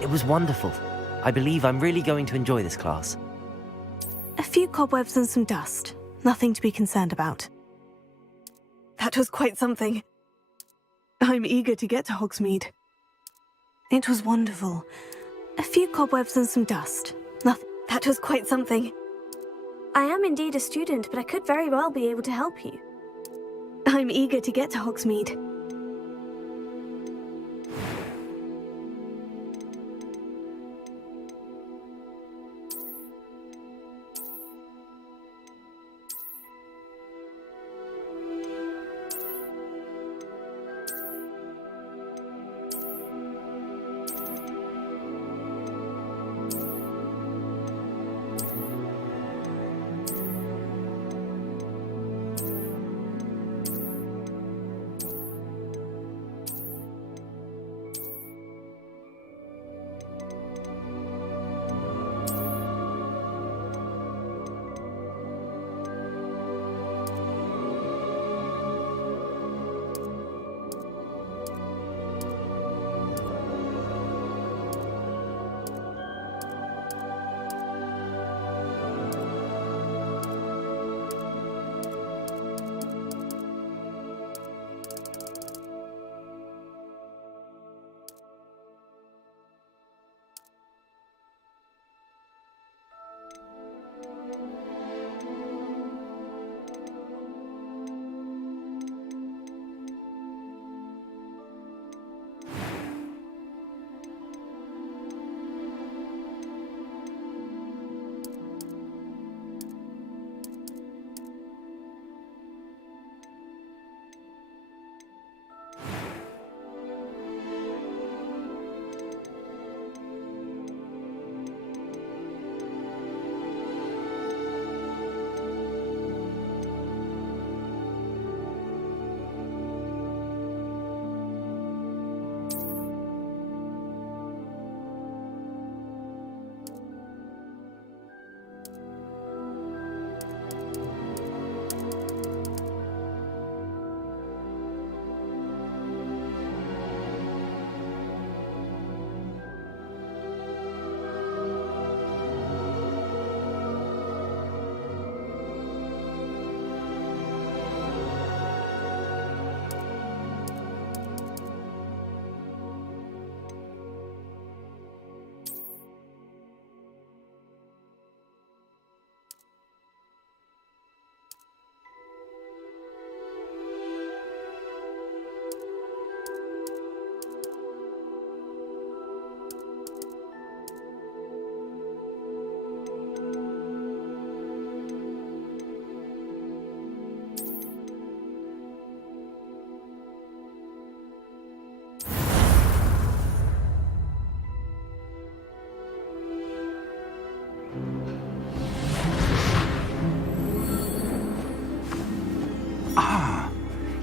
It was wonderful. I believe I'm really going to enjoy this class. A few cobwebs and some dust. Nothing to be concerned about. That was quite something. I'm eager to get to Hogsmeade. It was wonderful. A few cobwebs and some dust. Nothing. That was quite something. I am indeed a student, but I could very well be able to help you. I'm eager to get to Hogsmeade.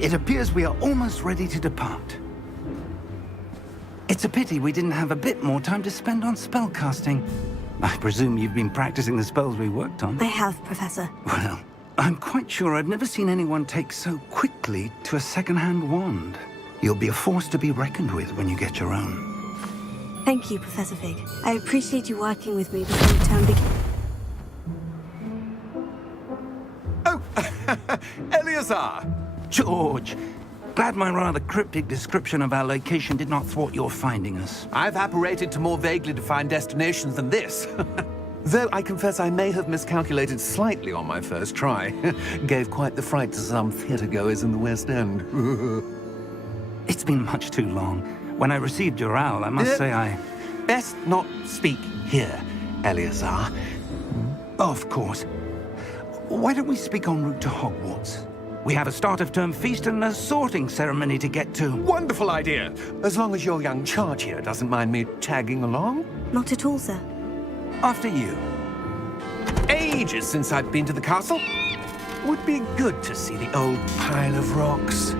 It appears we are almost ready to depart. It's a pity we didn't have a bit more time to spend on spellcasting. I presume you've been practicing the spells we worked on. I have, Professor. Well, I'm quite sure I've never seen anyone take so quickly to a second-hand wand. You'll be a force to be reckoned with when you get your own. Thank you, Professor Fig. I appreciate you working with me before the term begins. Oh, Eleazar! George, glad my rather cryptic description of our location did not thwart your finding us. I've apparated to more vaguely defined destinations than this. Though I confess I may have miscalculated slightly on my first try. Gave quite the fright to some theatre-goers in the West End. It's been much too long. When I received your owl, I must say I... Best not speak here, Eleazar. Of course. Why don't we speak en route to Hogwarts? We have a start-of-term feast and a sorting ceremony to get to. Wonderful idea! As long as your young charge here doesn't mind me tagging along. Not at all, sir. After you. Ages since I've been to the castle. Would be good to see the old pile of rocks.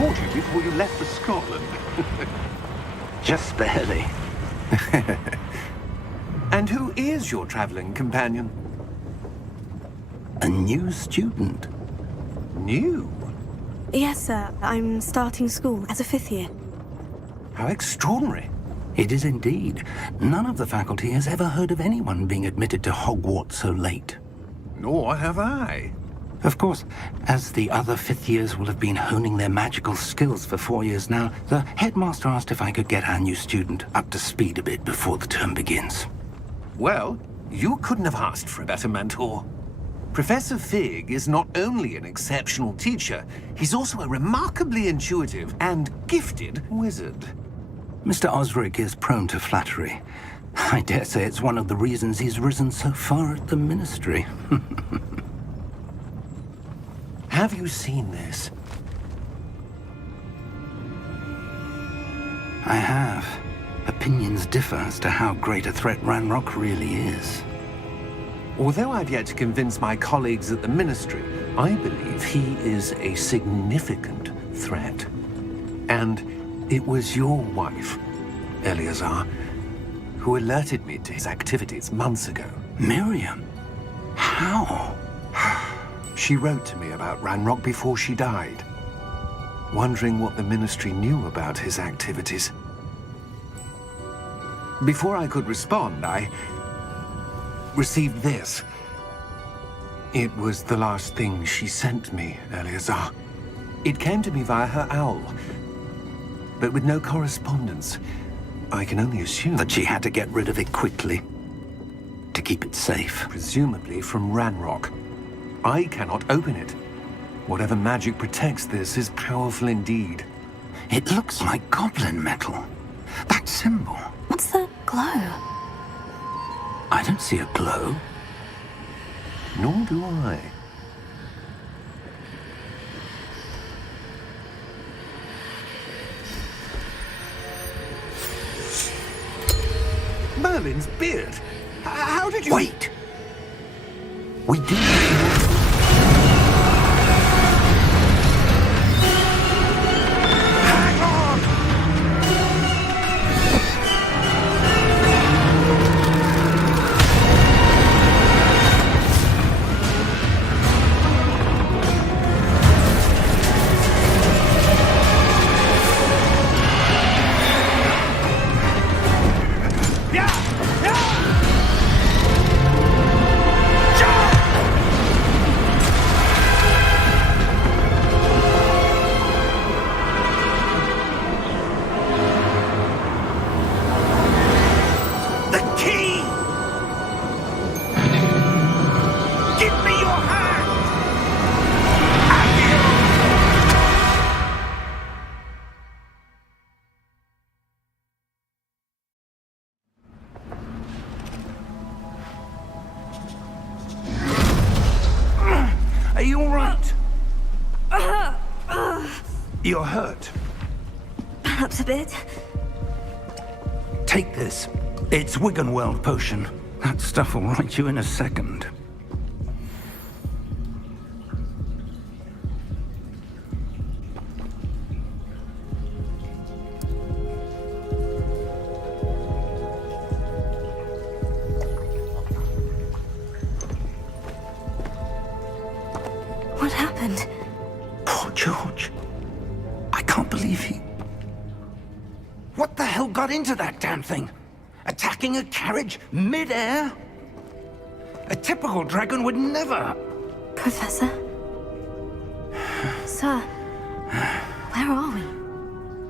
caught you before you left for Scotland. Just barely. And who is your traveling companion? A new student. New? Yes, sir. I'm starting school as a 5th year. How extraordinary. It is indeed. None of the faculty has ever heard of anyone being admitted to Hogwarts so late. Nor have I. Of course, as the other 5th years will have been honing their magical skills for 4 years now, the headmaster asked if I could get our new student up to speed a bit before the term begins. Well, you couldn't have asked for a better mentor. Professor Fig is not only an exceptional teacher, he's also a remarkably intuitive and gifted wizard. Mr. Osric is prone to flattery. I dare say it's one of the reasons he's risen so far at the Ministry. Have you seen this? I have. Opinions differ as to how great a threat Ranrock really is. Although I've yet to convince my colleagues at the Ministry, I believe he is a significant threat. And it was your wife, Eleazar, who alerted me to his activities months ago. Miriam? How? She wrote to me about Ranrock before she died, wondering what the Ministry knew about his activities. Before I could respond, I received this. It was the last thing she sent me, Eleazar. It came to me via her owl, but with no correspondence. I can only assume That she had to get rid of it quickly, to keep it safe. presumably from Ranrock. I cannot open it. Whatever magic protects this is powerful indeed. It looks like goblin metal. That symbol. What's the glow? I don't see a glow. Nor do I. Merlin's beard. How did you... Wait! We do. Hang on! The key! Give me your hand! Are you all right? You're hurt. Perhaps a bit. Take this. It's Wiggenweld potion. That stuff will right you in a second. What happened? Poor George. I can't believe he... What the hell got into that damn thing? Attacking a carriage mid-air? A typical dragon would never... Professor? Sir, where are we?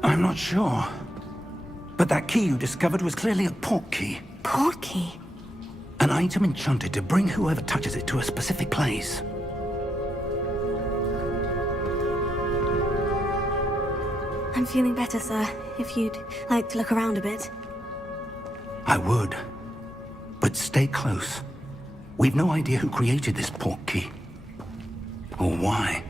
I'm not sure. But that key you discovered was clearly a port key. Port key? An item enchanted to bring whoever touches it to a specific place. I'm feeling better, sir. If you'd like to look around a bit. I would. But stay close. We've no idea who created this port key. Or why.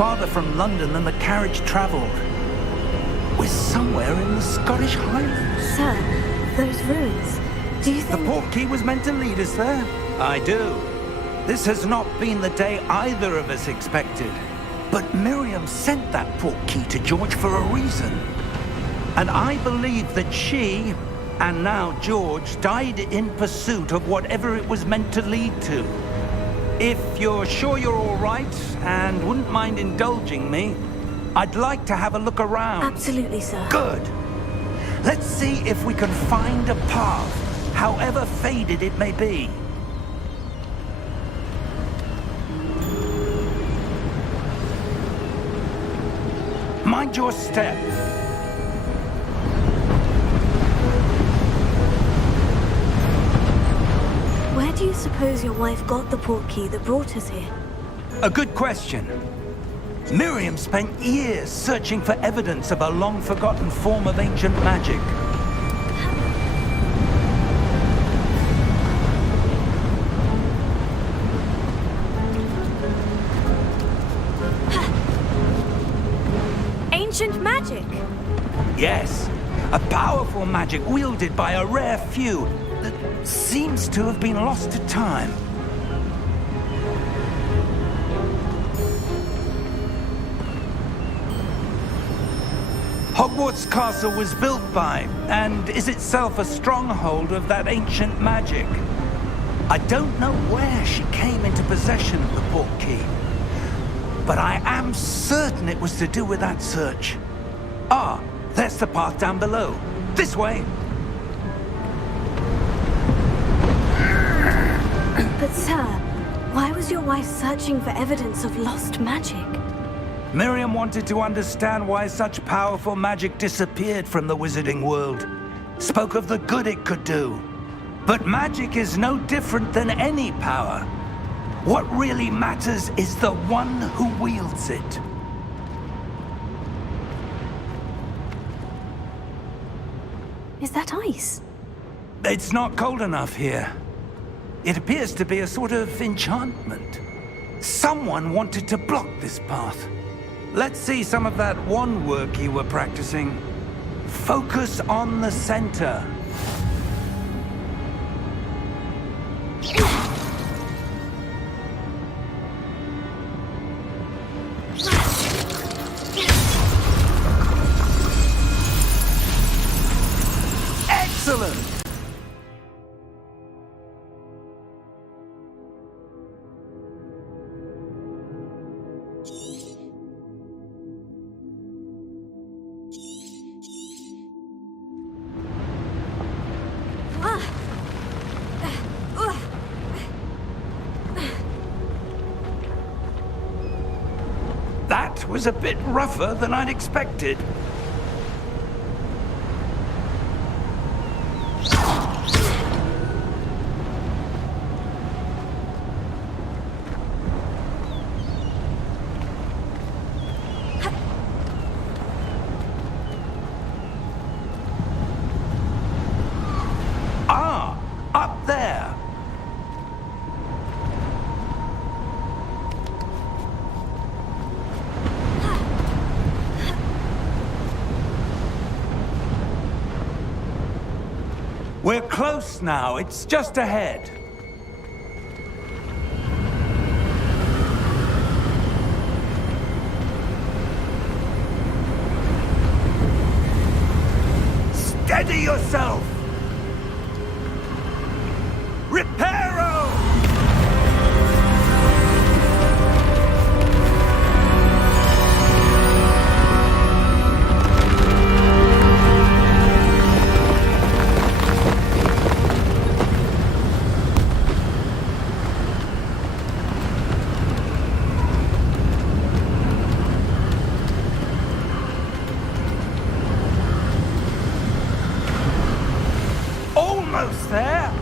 farther from London than the carriage travelled. We're somewhere in the Scottish Highlands. Sir, those ruins. Do you The think... portkey was meant to lead us there? I do. This has not been the day either of us expected. But Miriam sent that portkey to George for a reason. And I believe that she, and now George, died in pursuit of whatever it was meant to lead to. If you're sure you're all right, and wouldn't mind indulging me, I'd like to have a look around. Absolutely, sir. Good. Let's see if we can find a path, however faded it may be. Mind your step. Where do you suppose your wife got the portkey that brought us here? A good question. Miriam spent years searching for evidence of a long-forgotten form of ancient magic. Ancient magic? Yes, a powerful magic wielded by a rare few that seems to have been lost to time. Hogwarts Castle was built by, and is itself a stronghold of that ancient magic. I don't know where she came into possession of the portkey, but I am certain it was to do with that search. Ah, there's the path down below. This way. But sir, why was your wife searching for evidence of lost magic? Miriam wanted to understand why such powerful magic disappeared from the wizarding world. Spoke of the good it could do. But magic is no different than any power. What really matters is the one who wields it. Is that ice? It's not cold enough here. It appears to be a sort of enchantment. Someone wanted to block this path. Let's see some of that wand work you were practicing. Focus on the center. Excellent! That was a bit rougher than I'd expected. Ah, up there. We're close now. It's just ahead. Steady yourself! Reparo! Almost there.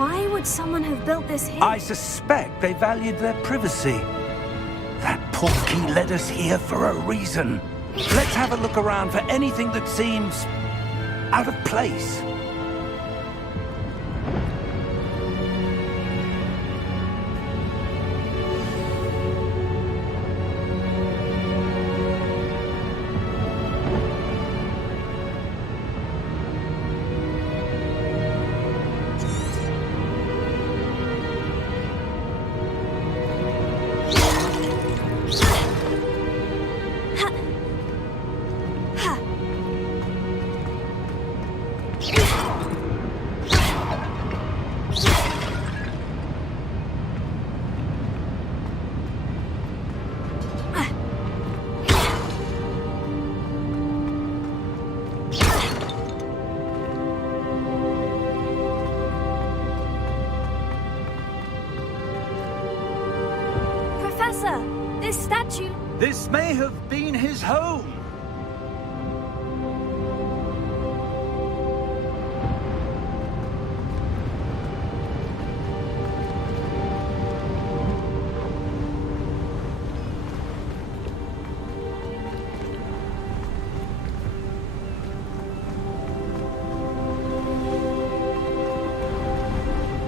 Why would someone have built this here? I suspect they valued their privacy. That portkey led us here for a reason. Let's have a look around for anything that seems out of place. Professor, this statue... This may have been his home.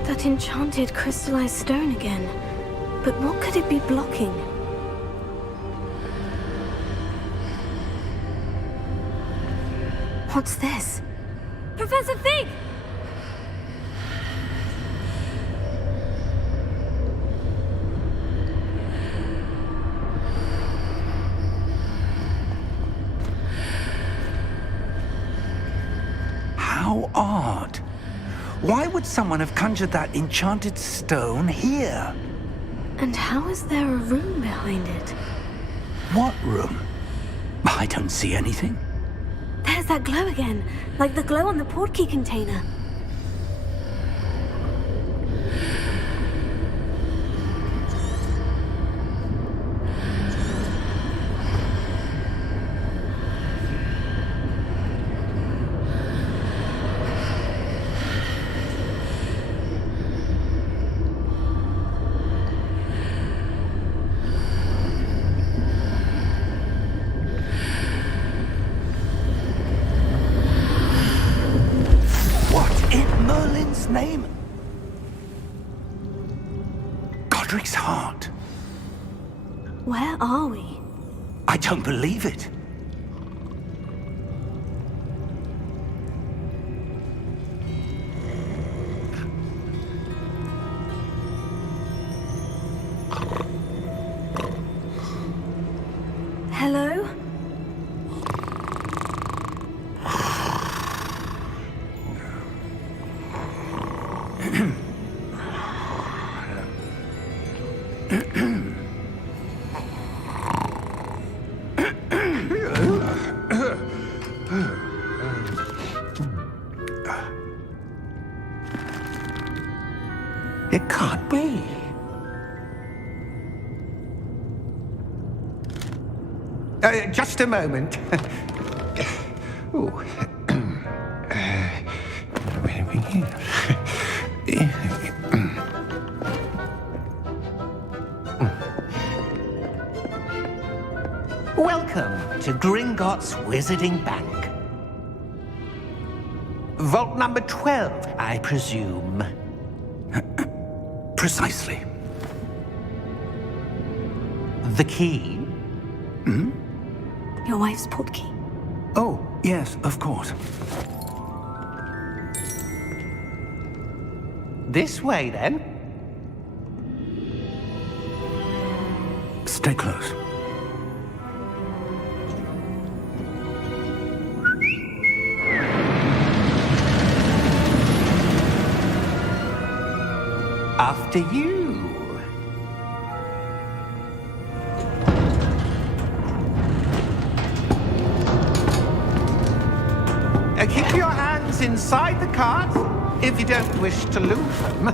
That enchanted crystallized stone again. But what could it be blocking? What's this? Professor Fig! How odd. Why would someone have conjured that enchanted stone here? And how is there a room behind it? What room? I don't see anything. There's that glow again, like the glow on the portkey container. Name? Godric's heart. Where are we? I don't believe it. Hello? It can't be. Just a moment. Ooh. Where are we here? Welcome to Gringotts Wizarding Bank. Vault number 12, I presume. Precisely. The key? Your wife's portkey. Oh, yes, of course. This way, then. Stay close. After you. Keep your hands inside the cart if you don't wish to lose them.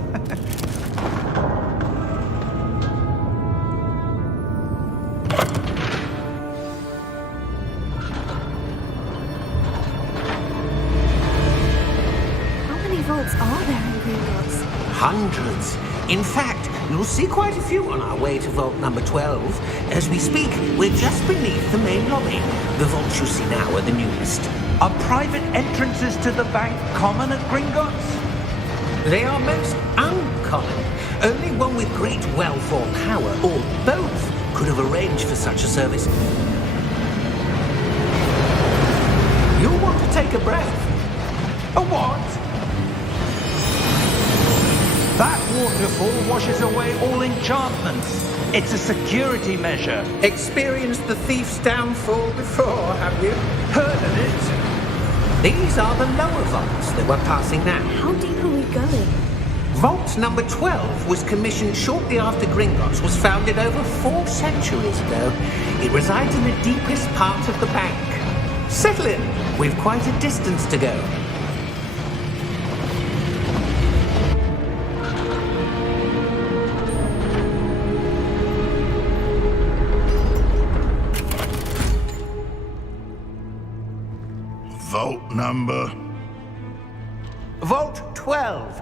How many vaults are there in Gringotts? Hundreds. In fact, you'll see quite a few on our way to vault number 12. As we speak, we're just beneath the main lobby. The vaults you see now are the newest. Are private entrances to the bank common at Gringotts? They are most uncommon. Only one with great wealth or power, or both, could have arranged for such a service. You'll want to take a breath. A what? That waterfall washes away all enchantments. It's a security measure. Experienced the thief's downfall before, have you? Heard of it? These are the lower vaults that we're passing now. How deep are we going? Vault number 12 was commissioned shortly after Gringotts was founded over 4 centuries ago. It resides in the deepest part of the bank. Settle in. We've quite a distance to go. Vault number? Vault 12.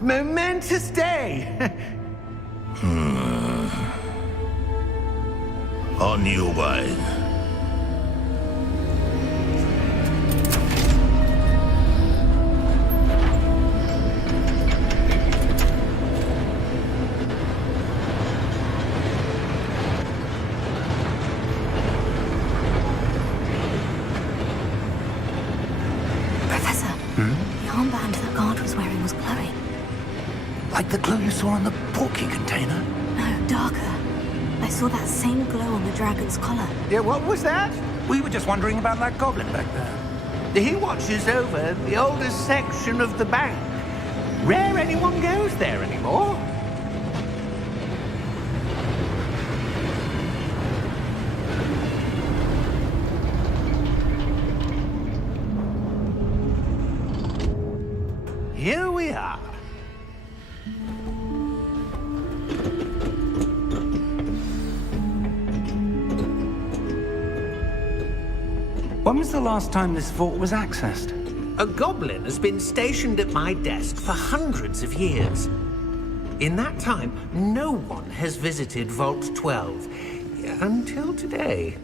Momentous day. On you, Wine. Professor, the armband that guard was wearing was glowing. Like the glow you saw on the porky container? No, darker. I saw that same glow on the dragon's collar. Yeah, what was that? We were just wondering about that goblin back there. He watches over the oldest section of the bank. Rare anyone goes there anymore. Here we are. When was the last time this vault was accessed? A goblin has been stationed at my desk for hundreds of years. In that time, no one has visited Vault 12. Until today.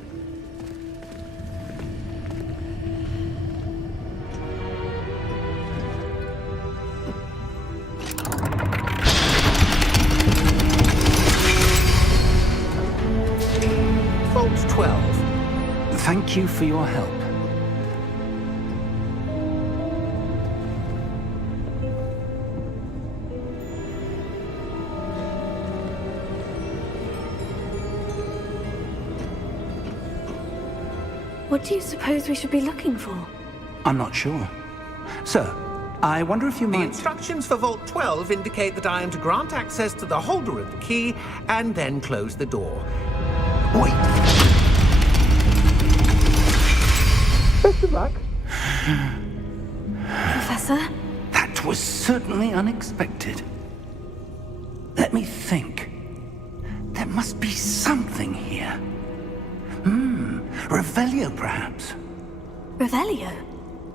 Vault 12. Thank you for your help. What do you suppose we should be looking for? I'm not sure. Sir, I wonder if you The might... instructions for Vault 12 indicate that I am to grant access to the holder of the key and then close the door. Wait! Best of luck. Professor? That was certainly unexpected. Let me think. There must be something here. Revelio, perhaps? Revelio?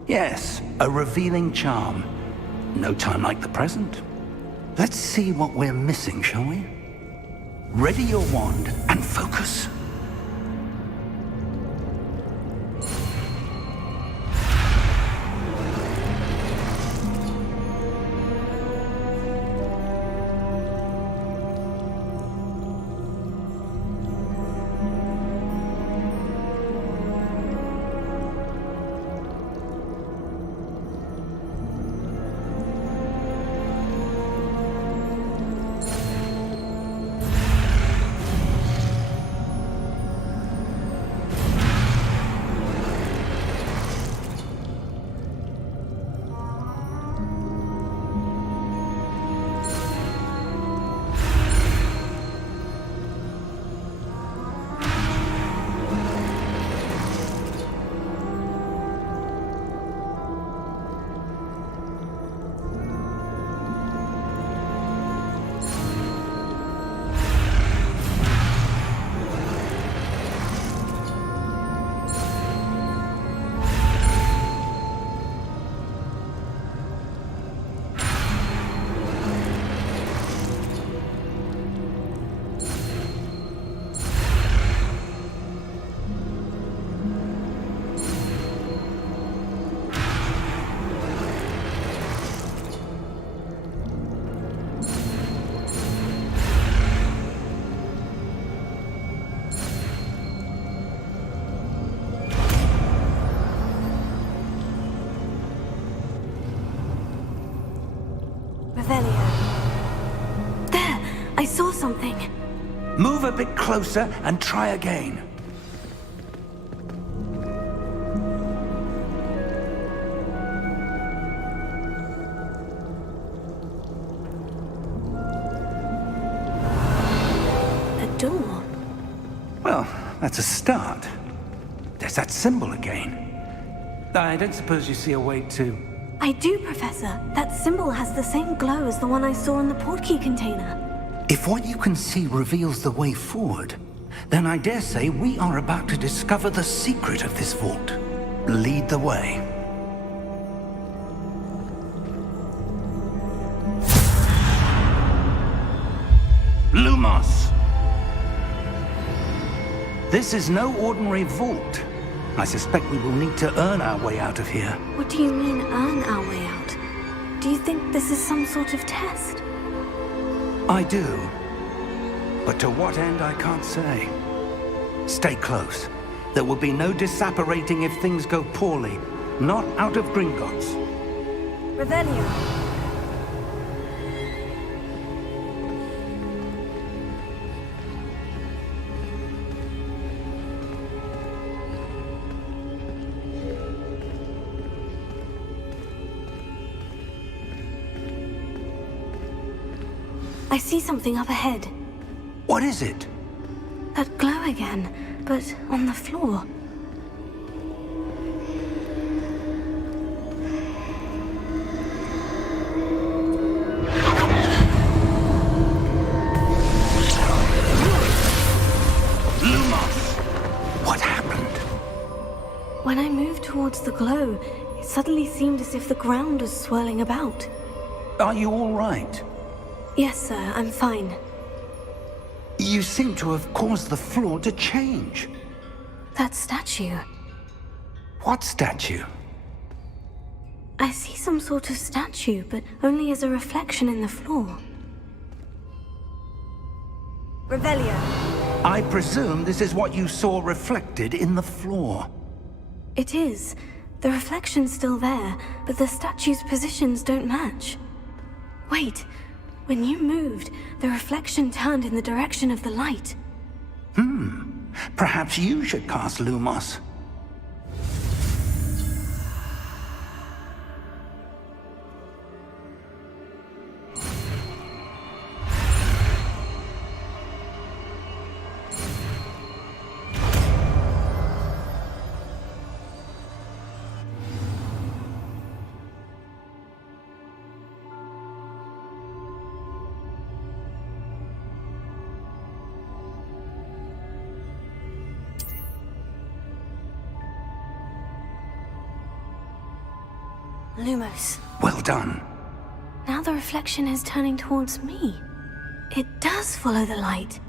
Yes, a revealing charm. No time like the present. Let's see what we're missing, shall we? Ready your wand and focus. saw something. Move a bit closer and try again. A door. Well, that's a start. There's that symbol again. I don't suppose you see a way to... I do, Professor. That symbol has the same glow as the one I saw in the portkey container. If what you can see reveals the way forward, then I dare say we are about to discover the secret of this vault. Lead the way. Lumos! This is no ordinary vault. I suspect we will need to earn our way out of here. What do you mean, earn our way out? Do you think this is some sort of test? I do. But to what end, I can't say. Stay close. There will be no disapparating if things go poorly. Not out of Gringotts. Revelio. I see something up ahead. What is it? That glow again, but on the floor. Lumos! What happened? When I moved towards the glow, it suddenly seemed as if the ground was swirling about. Are you all right? Yes, sir, I'm fine. You seem to have caused the floor to change. That statue. What statue? I see some sort of statue, but only as a reflection in the floor. Revelio. I presume this is what you saw reflected in the floor. It is. The reflection's still there, but the statue's positions don't match. Wait. When you moved, the reflection turned in the direction of the light. Perhaps you should cast Lumos. Lumos. Well done. Now the reflection is turning towards me. It does follow the light.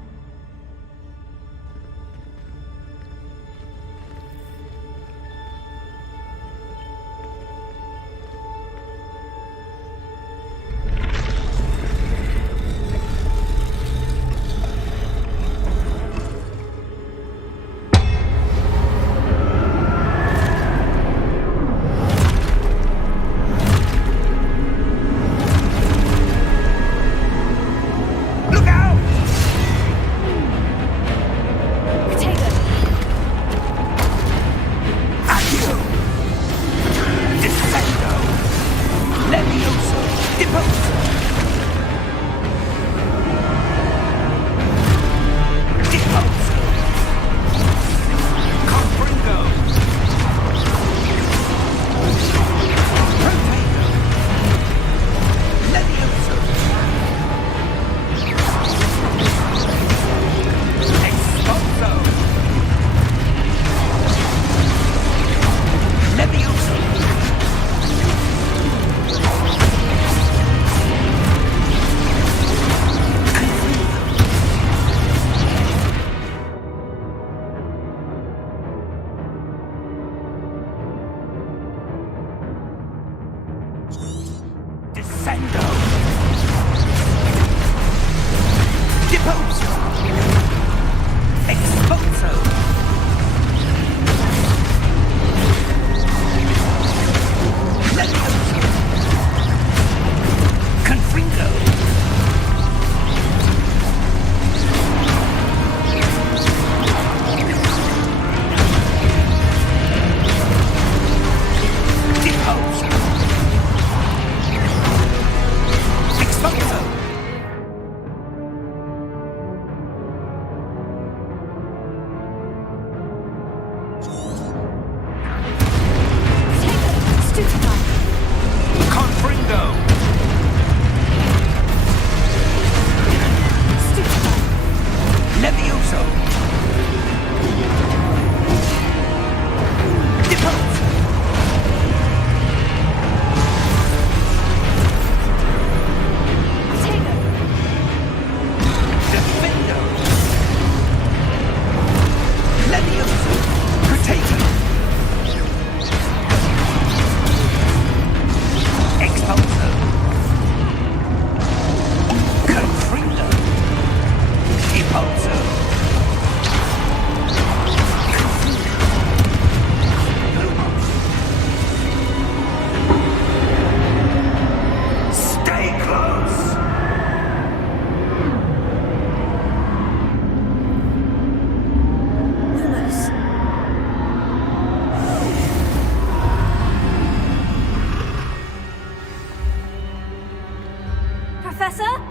Professor?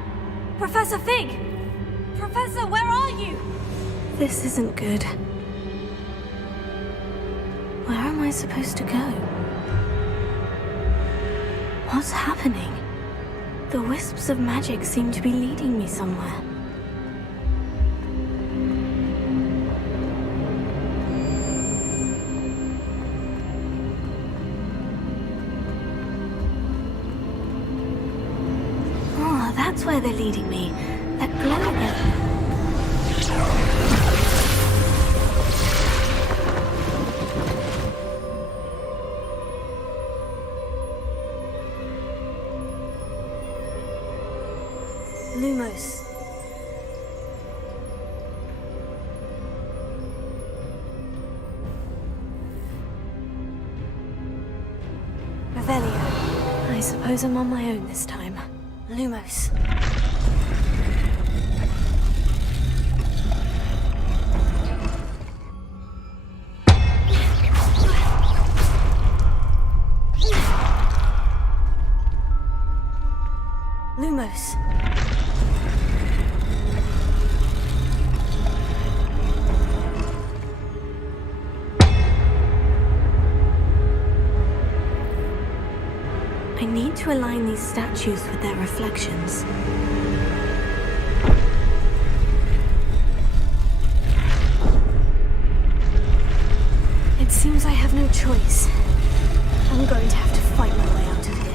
Professor Fig! Professor, where are you? This isn't good. Where am I supposed to go? What's happening? The wisps of magic seem to be leading me somewhere. Oh, that's where they're leading me. That glow again. Lumos. Revelio. I suppose I'm on my own this time. Lumos. Lumos. I need to align these statues with their reflections. It seems I have no choice. I'm going to have to fight my way out of here.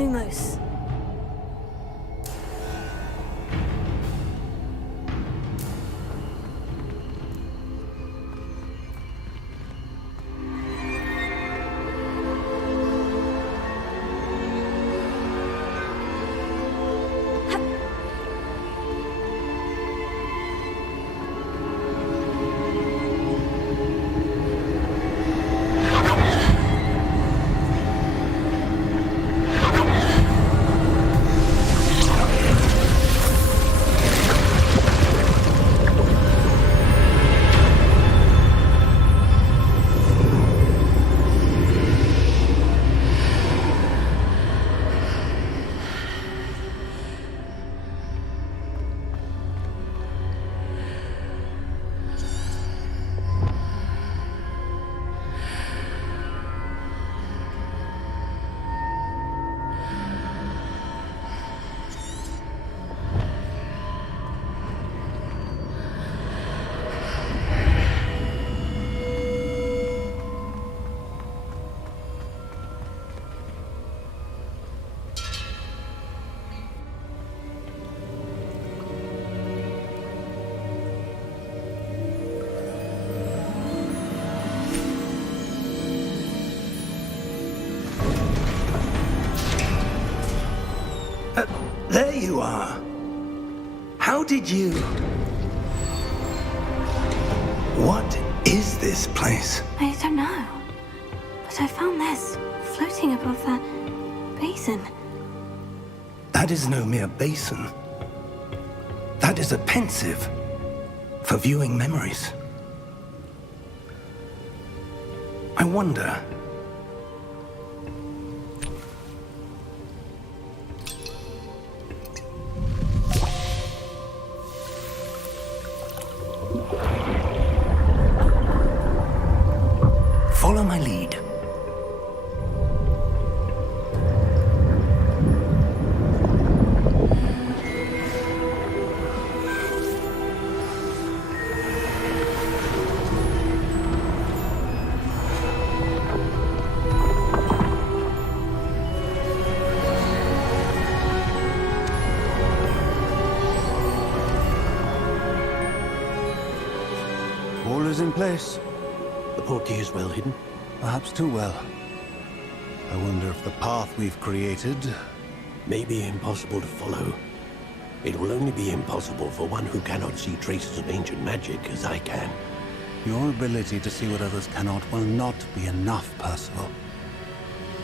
Lumos. There you are. How did you... What is this place? I don't know. But I found this floating above that basin. That is no mere basin. That is a pensive for viewing memories. I wonder... Follow my lead. All is in place. The portkey is well hidden. Perhaps too well. I wonder if the path we've created... May be impossible to follow. It will only be impossible for one who cannot see traces of ancient magic as I can. Your ability to see what others cannot will not be enough, Percival.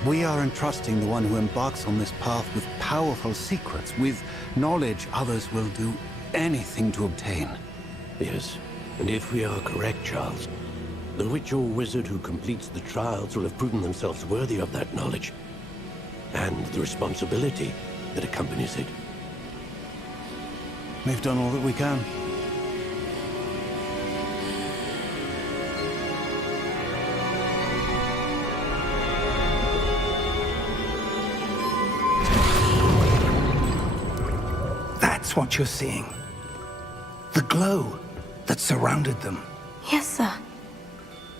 We are entrusting the one who embarks on this path with powerful secrets, with knowledge others will do anything to obtain. Yes, and if we are correct, Charles, the witch or wizard who completes the trials will have proven themselves worthy of that knowledge, and the responsibility that accompanies it. We've done all that we can. That's what you're seeing. The glow that surrounded them. Yes, sir.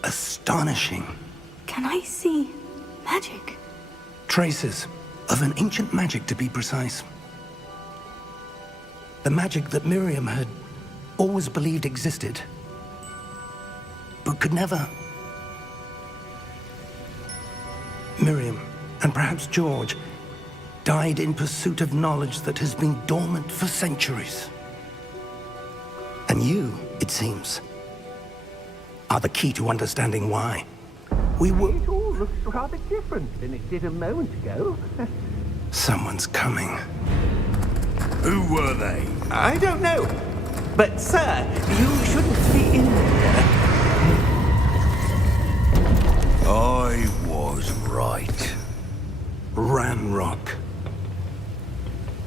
Astonishing. Can I see magic? Traces of an ancient magic, to be precise. The magic that Miriam had always believed existed, but could never. Miriam, and perhaps George, died in pursuit of knowledge that has been dormant for centuries. And you, it seems, are the key to understanding why. We were... It all looks rather different than it did a moment ago. Someone's coming. Who were they? I don't know. But, sir, you shouldn't be in here. I was right. Ranrock.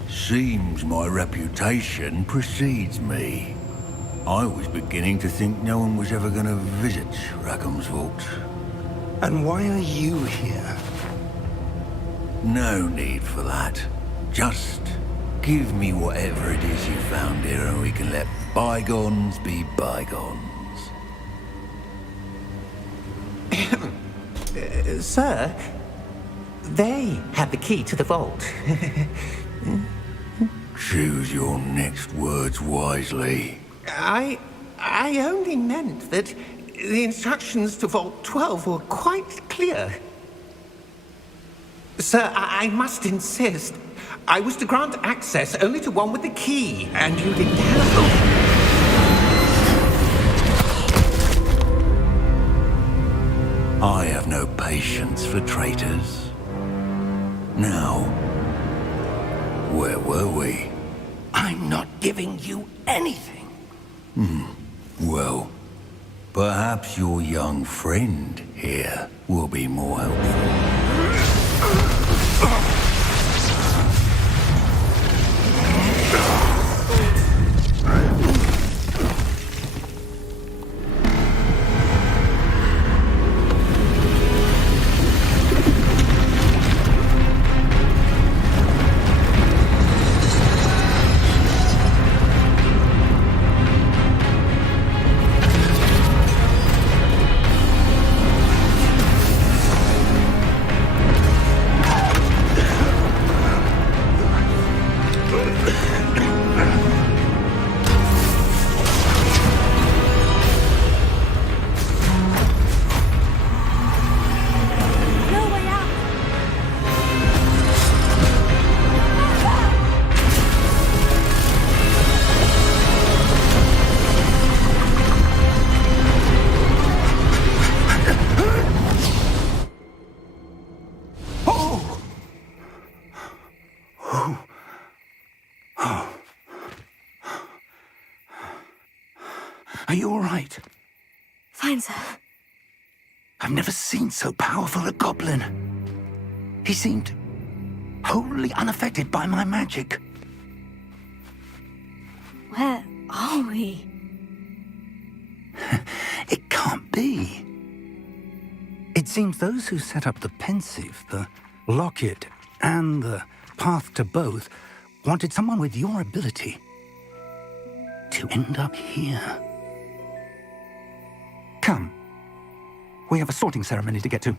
Seems my reputation precedes me. I was beginning to think no one was ever going to visit Rackham's Vault. And why are you here? No need for that. Just give me whatever it is you found here and we can let bygones be bygones. Sir, They had the key to the vault. Choose your next words wisely. I only meant that the instructions to Vault 12 were quite clear. Sir, I must insist. I was to grant access only to one with the key, and you didn't have them. I have no patience for traitors. Now, where were we? I'm not giving you anything. Well, perhaps your young friend here will be more helpful. Are you all right? Fine, sir. I've never seen so powerful a goblin. He seemed wholly unaffected by my magic. Where are we? It can't be. It seems those who set up the pensive, the locket, and the path to both wanted someone with your ability to end up here. Come. We have a sorting ceremony to get to.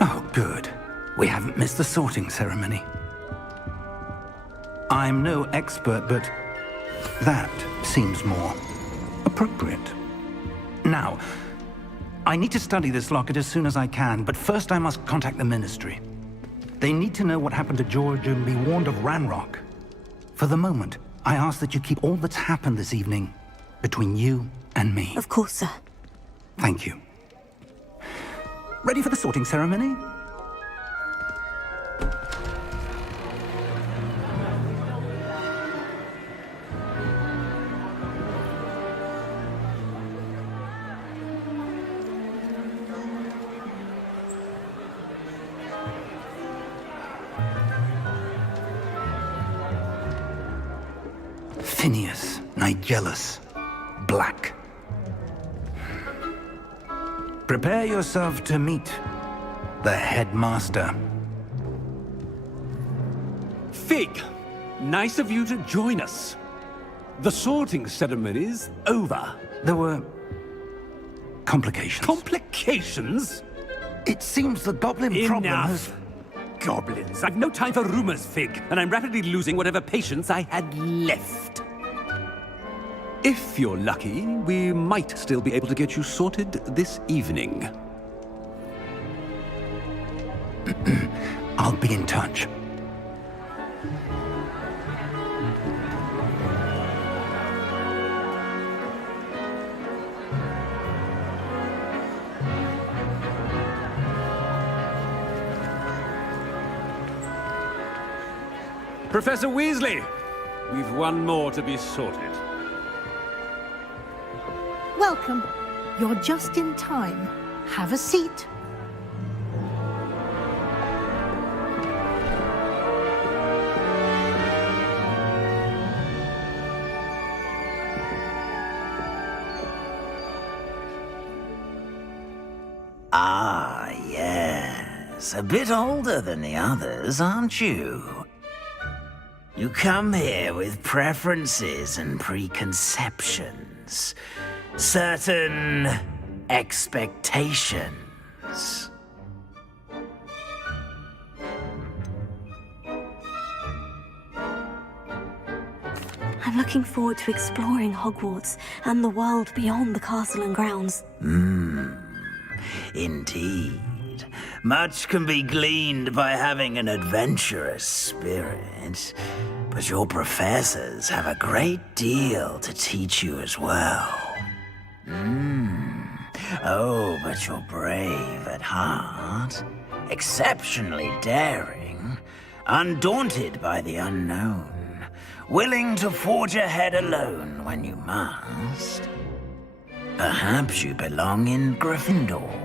Oh, good. We haven't missed the sorting ceremony. I'm no expert, but that seems more appropriate. Now, I need to study this locket as soon as I can, but first I must contact the Ministry. They need to know what happened to George and be warned of Ranrock. For the moment, I ask that you keep all that's happened this evening between you and me. Of course, sir. Thank you. Ready for the sorting ceremony? Phineas, Nigellus. Black. Prepare yourself to meet the headmaster. Fig, nice of you to join us. The sorting ceremony's over. There were complications. Complications? It seems the goblin problem has... Enough. Goblins. I've no time for rumors, Fig, and I'm rapidly losing whatever patience I had left. If you're lucky, we might still be able to get you sorted this evening. I'll be in touch. Professor Weasley, we've one more to be sorted. Welcome. You're just in time. Have a seat. Ah, yes. A bit older than the others, aren't you? You come here with preferences and preconceptions. Certain expectations. I'm looking forward to exploring Hogwarts and the world beyond the castle and grounds. Indeed. Much can be gleaned by having an adventurous spirit, but your professors have a great deal to teach you as well. Oh, but you're brave at heart, exceptionally daring, undaunted by the unknown, willing to forge ahead alone when you must. Perhaps you belong in Gryffindor.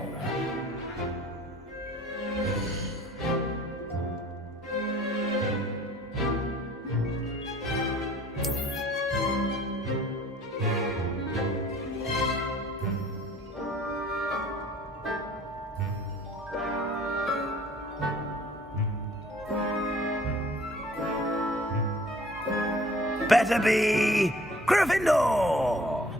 Better be Gryffindor!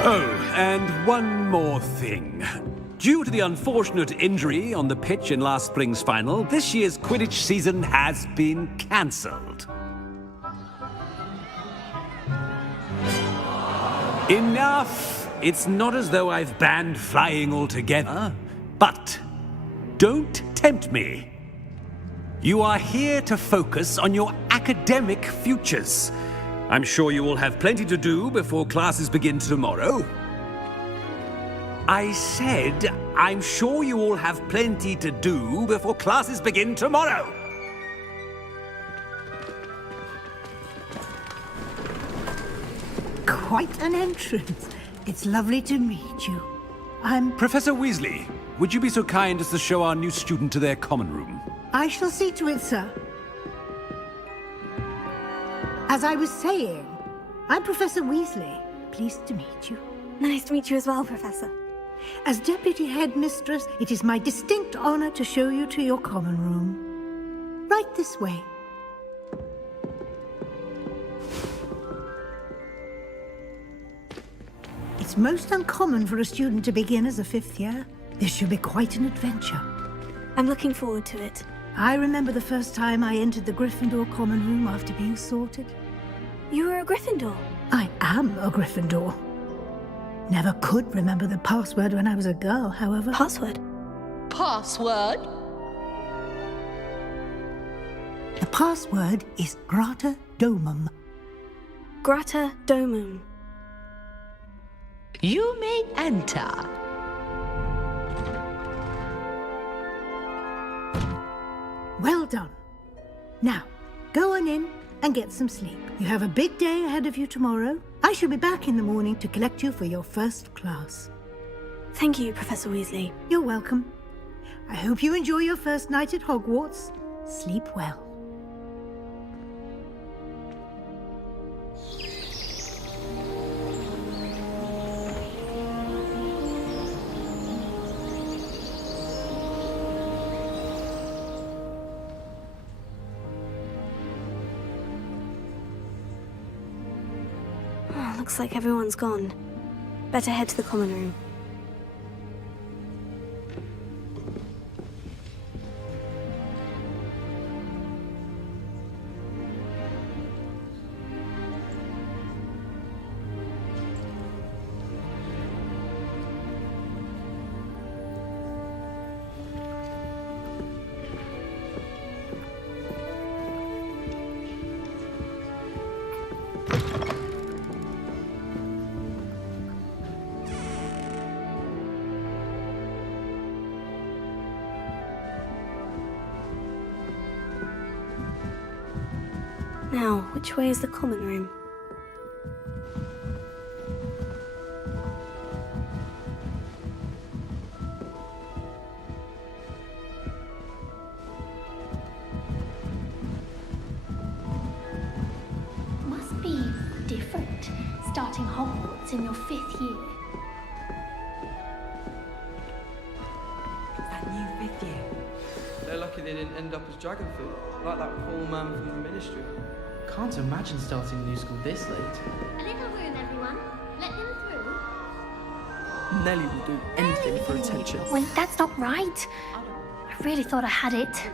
Oh, and one more thing. Due to the unfortunate injury on the pitch in last spring's final, this year's Quidditch season has been cancelled. Enough! It's not as though I've banned flying altogether, but don't tempt me. You are here to focus on your academic futures. I'm sure you will have plenty to do before classes begin tomorrow. I said, I'm sure you all have plenty to do before classes begin tomorrow. Quite an entrance. It's lovely to meet you. I'm... Professor Weasley, would you be so kind as to show our new student to their common room? I shall see to it, sir. As I was saying, I'm Professor Weasley. Pleased to meet you. Nice to meet you as well, Professor. As Deputy Headmistress, it is my distinct honor to show you to your common room. Right this way. It's most uncommon for a student to begin as a fifth year. This should be quite an adventure. I'm looking forward to it. I remember the first time I entered the Gryffindor common room after being sorted. You were a Gryffindor? I am a Gryffindor. Never could remember the password when I was a girl, however. Password? Password? The password is Grata Domum. Grata Domum. You may enter. Well done. Now, Go on in and get some sleep. You have a big day ahead of you tomorrow. I shall be back in the morning to collect you for your first class. Thank you, Professor Weasley. You're welcome. I hope you enjoy your first night at Hogwarts. Sleep well. Oh, looks like everyone's gone. Better head to the common room. Now, which way is the common room? Must be different, starting Hogwarts in your 5th year. That new 5th year. They're lucky they didn't end up as dragon food, like that poor man from the Ministry. Can't imagine starting new school this late. A little room, everyone. Let them through. Nellie will do anything for attention. Wait, that's not right. I really thought I had it.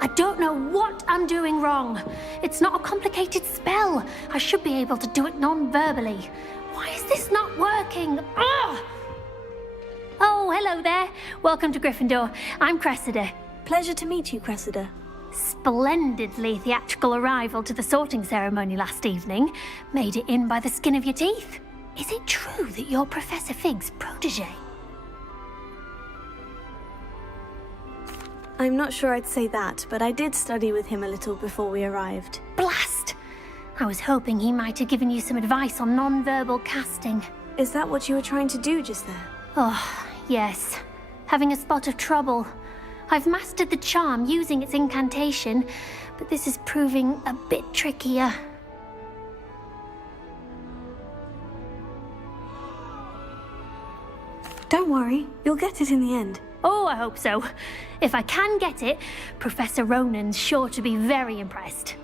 I don't know what I'm doing wrong. It's not a complicated spell. I should be able to do it non-verbally. Why is this not working? Ugh! Oh, hello there. Welcome to Gryffindor. I'm Cressida. Pleasure to meet you, Cressida. Splendidly theatrical arrival to the sorting ceremony last evening. Made it in by the skin of your teeth. Is it true that you're Professor Fig's protege? I'm not sure I'd say that, but I did study with him a little before we arrived. Blast! I was hoping he might have given you some advice on non-verbal casting. Is that what you were trying to do just there? Oh, yes. Having a spot of trouble. I've mastered the charm using its incantation, but this is proving a bit trickier. Don't worry, you'll get it in the end. Oh, I hope so. If I can get it, Professor Ronan's sure to be very impressed.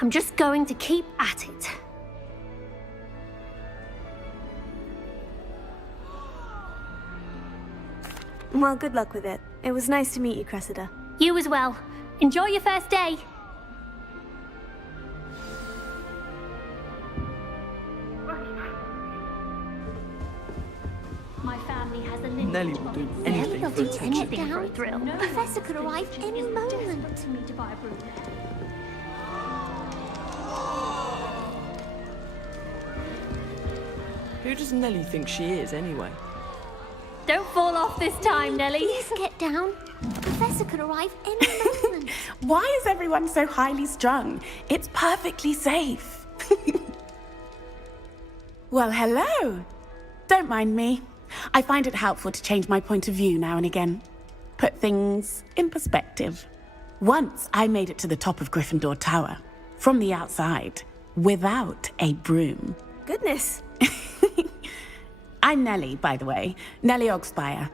I'm just going to keep at it. Well, good luck with it. It was nice to meet you, Cressida. You as well. Enjoy your first day. My family has a limit. Nellie will do anything for attention. Anything for a thrill. The professor could arrive any moment. To buy a broom. Who does Nellie think she is, anyway? Don't fall off this time, Nellie. Please get down. The professor could arrive any moment. Why is everyone so highly strung? It's perfectly safe. Well, hello. Don't mind me. I find it helpful to change my point of view now and again. Put things in perspective. Once I made it to the top of Gryffindor Tower, from the outside, without a broom. Goodness. I'm Nellie, by the way. Nellie Ogspire.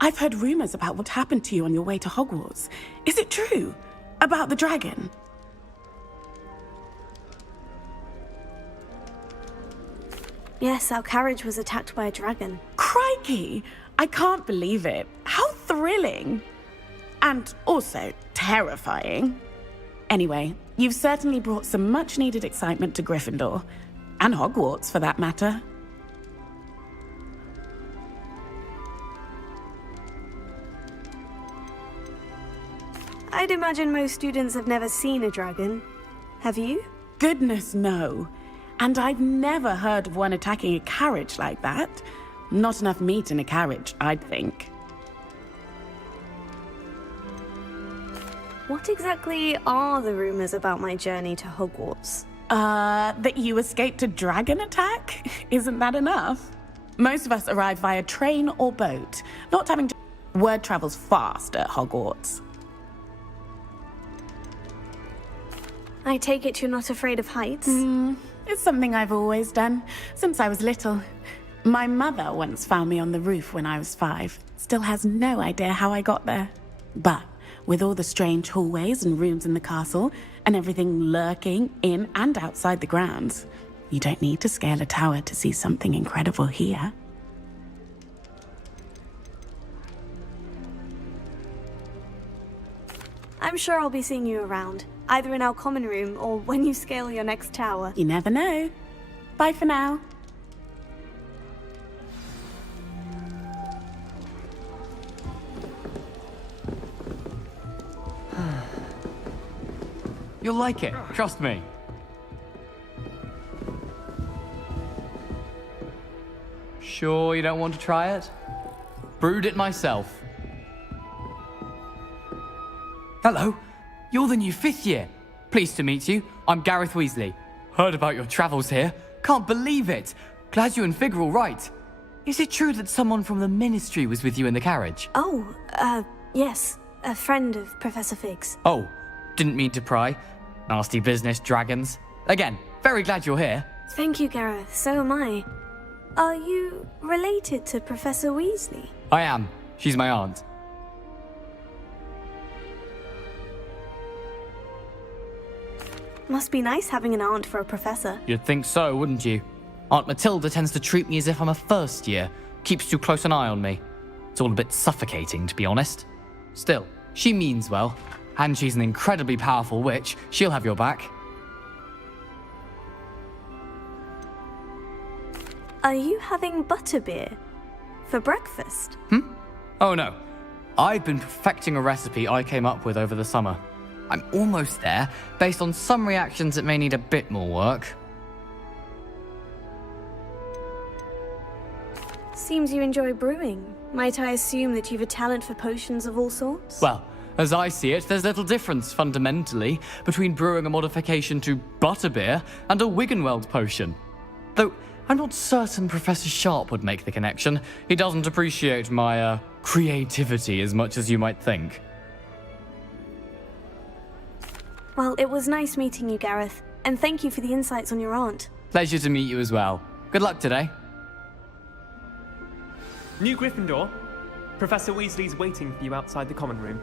I've heard rumors about what happened to you on your way to Hogwarts. Is it true? About the dragon? Yes, our carriage was attacked by a dragon. Crikey! I can't believe it. How thrilling! And also terrifying. Anyway, you've certainly brought some much-needed excitement to Gryffindor. And Hogwarts, for that matter. I'd imagine most students have never seen a dragon. Have you? Goodness, no. And I've never heard of one attacking a carriage like that. Not enough meat in a carriage, I'd think. What exactly are the rumors about my journey to Hogwarts? That you escaped a dragon attack? Isn't that enough? Most of us arrive via train or boat, not having to... Word travels fast at Hogwarts. I take it you're not afraid of heights? It's something I've always done, since I was little. My mother once found me on the roof when I was 5. Still has no idea how I got there. But with all the strange hallways and rooms in the castle, and everything lurking in and outside the grounds, you don't need to scale a tower to see something incredible here. I'm sure I'll be seeing you around, either in our common room or when you scale your next tower. You never know. Bye for now. You'll like it, trust me. Sure you don't want to try it? Brewed it myself. Hello, you're the new 5th year. Pleased to meet you. I'm Gareth Weasley. Heard about your travels here. Can't believe it. Glad you and Fig are all right. Is it true that someone from the Ministry was with you in the carriage? Oh, yes. A friend of Professor Fig's. Oh, didn't mean to pry. Nasty business, dragons. Again, very glad you're here. Thank you, Gareth. So am I. Are you related to Professor Weasley? I am. She's my aunt. Must be nice having an aunt for a professor. You'd think so, wouldn't you? Aunt Matilda tends to treat me as if I'm a first year. Keeps too close an eye on me. It's all a bit suffocating, to be honest. Still, she means well. And she's an incredibly powerful witch. She'll have your back. Are you having butterbeer for breakfast? Oh no. I've been perfecting a recipe I came up with over the summer. I'm almost there. Based on some reactions, it may need a bit more work. Seems you enjoy brewing. Might I assume that you've a talent for potions of all sorts? Well, as I see it, there's little difference, fundamentally, between brewing a modification to butterbeer and a Wiggenweld potion. Though, I'm not certain Professor Sharp would make the connection. He doesn't appreciate my, creativity as much as you might think. Well, it was nice meeting you, Gareth. And thank you for the insights on your aunt. Pleasure to meet you as well. Good luck today. New Gryffindor. Professor Weasley's waiting for you outside the common room.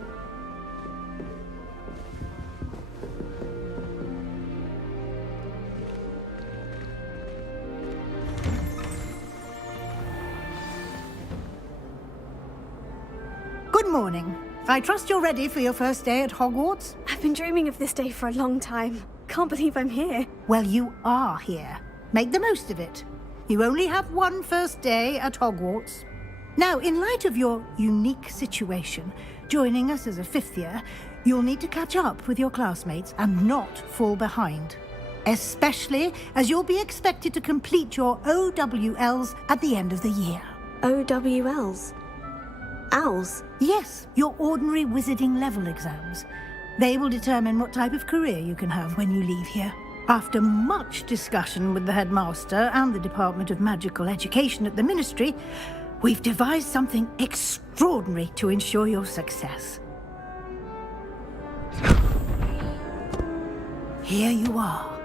Good morning. I trust you're ready for your first day at Hogwarts? I've been dreaming of this day for a long time. Can't believe I'm here. Well, you are here. Make the most of it. You only have one first day at Hogwarts. Now, in light of your unique situation, joining us as a 5th year, you'll need to catch up with your classmates and not fall behind. Especially as you'll be expected to complete your OWLs at the end of the year. OWLs? Owls? Yes, your ordinary wizarding level exams. They will determine what type of career you can have when you leave here. After much discussion with the headmaster and the Department of Magical Education at the Ministry, we've devised something extraordinary to ensure your success. Here you are.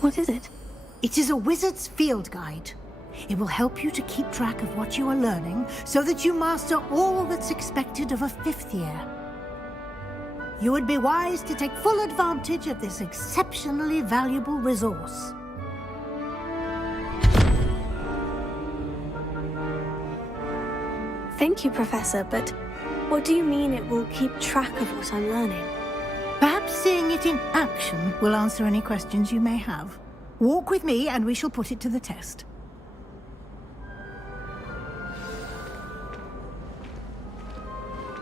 What is it? It is a wizard's field guide. It will help you to keep track of what you are learning so that you master all that's expected of a 5th year. You would be wise to take full advantage of this exceptionally valuable resource. Thank you, Professor, but what do you mean it will keep track of what I'm learning? Perhaps seeing it in action will answer any questions you may have. Walk with me and we shall put it to the test.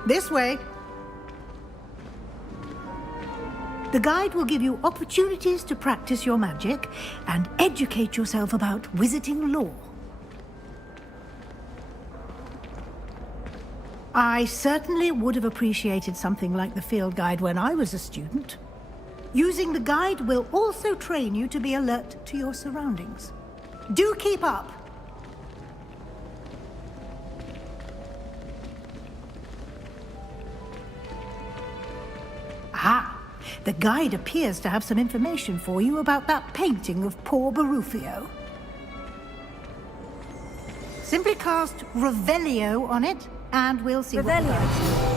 This way. The guide will give you opportunities to practice your magic and educate yourself about wizarding lore. I certainly would have appreciated something like the field guide when I was a student. Using the guide will also train you to be alert to your surroundings. Do keep up! Ah! The guide appears to have some information for you about that painting of poor Barufio. Simply cast Revelio on it, and we'll see what happens.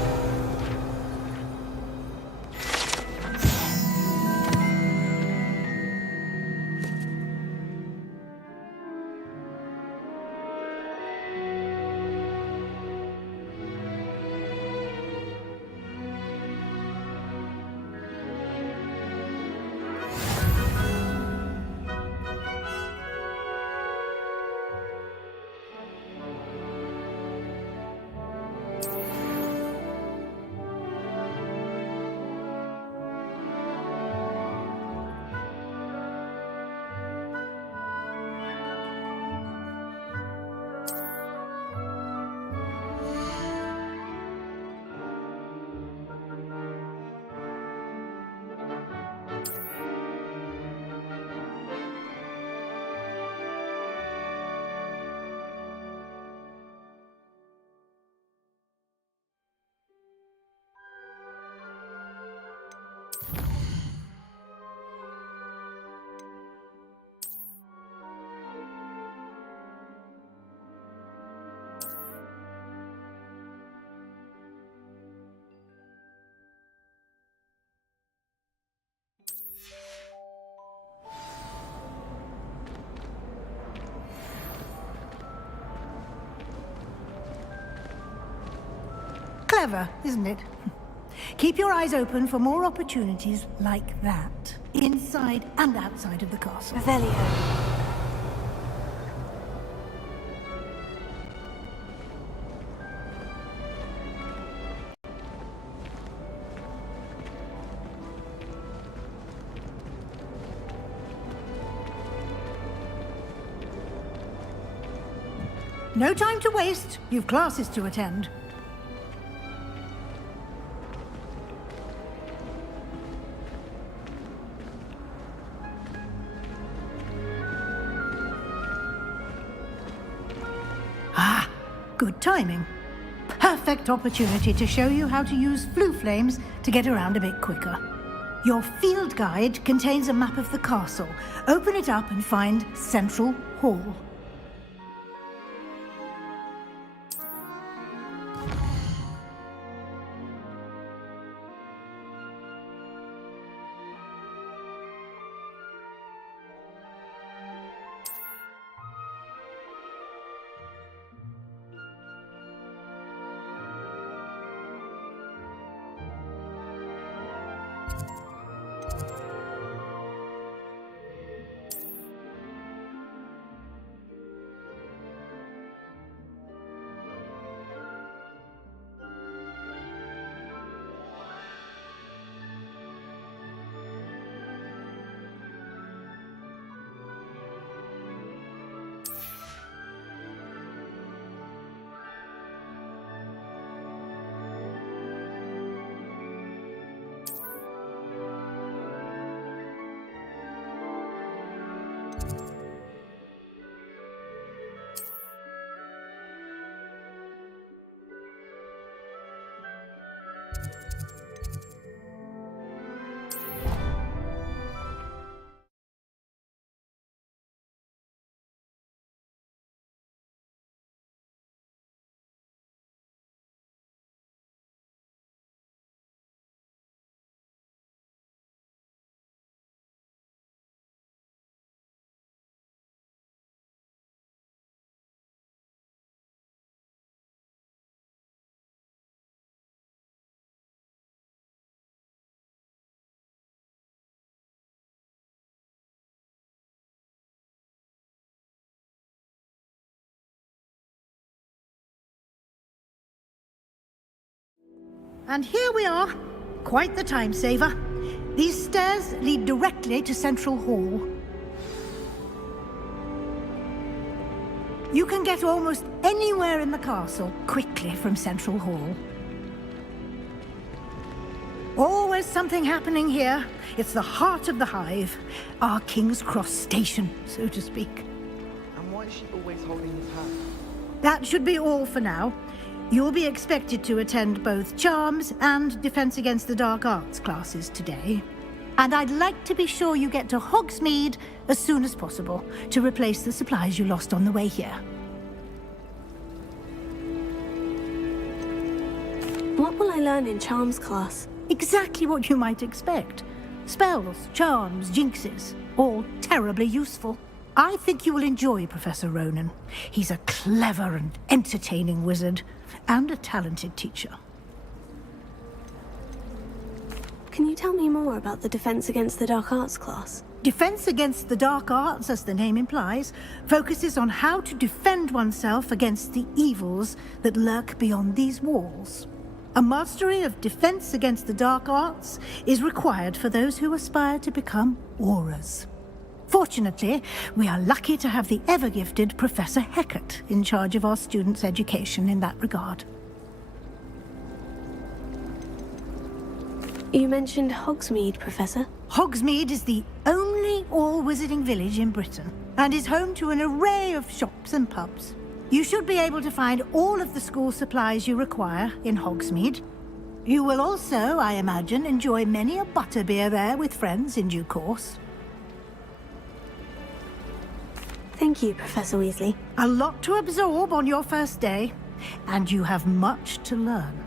Clever, isn't it? Keep your eyes open for more opportunities like that, inside and outside of the castle. Revelio. No time to waste. You've classes to attend. Ah, good timing. Perfect opportunity to show you how to use flue flames to get around a bit quicker. Your field guide contains a map of the castle. Open it up and find Central Hall. And here we are. Quite the time saver. These stairs lead directly to Central Hall. You can get almost anywhere in the castle quickly from Central Hall. Always something happening here. It's the heart of the hive, our King's Cross station, so to speak. And why is she always holding his hand? That should be all for now. You'll be expected to attend both Charms and Defense Against the Dark Arts classes today. And I'd like to be sure you get to Hogsmeade as soon as possible to replace the supplies you lost on the way here. What will I learn in Charms class? Exactly what you might expect. Spells, charms, jinxes, all terribly useful. I think you will enjoy Professor Ronan. He's a clever and entertaining wizard, and a talented teacher. Can you tell me more about the Defense Against the Dark Arts class? Defense Against the Dark Arts, as the name implies, focuses on how to defend oneself against the evils that lurk beyond these walls. A mastery of Defense Against the Dark Arts is required for those who aspire to become Aurors. Fortunately, we are lucky to have the ever-gifted Professor Hecat in charge of our students' education in that regard. You mentioned Hogsmeade, Professor. Hogsmeade is the only all-wizarding village in Britain, and is home to an array of shops and pubs. You should be able to find all of the school supplies you require in Hogsmeade. You will also, I imagine, enjoy many a butterbeer there with friends in due course. Thank you, Professor Weasley. A lot to absorb on your first day, and you have much to learn.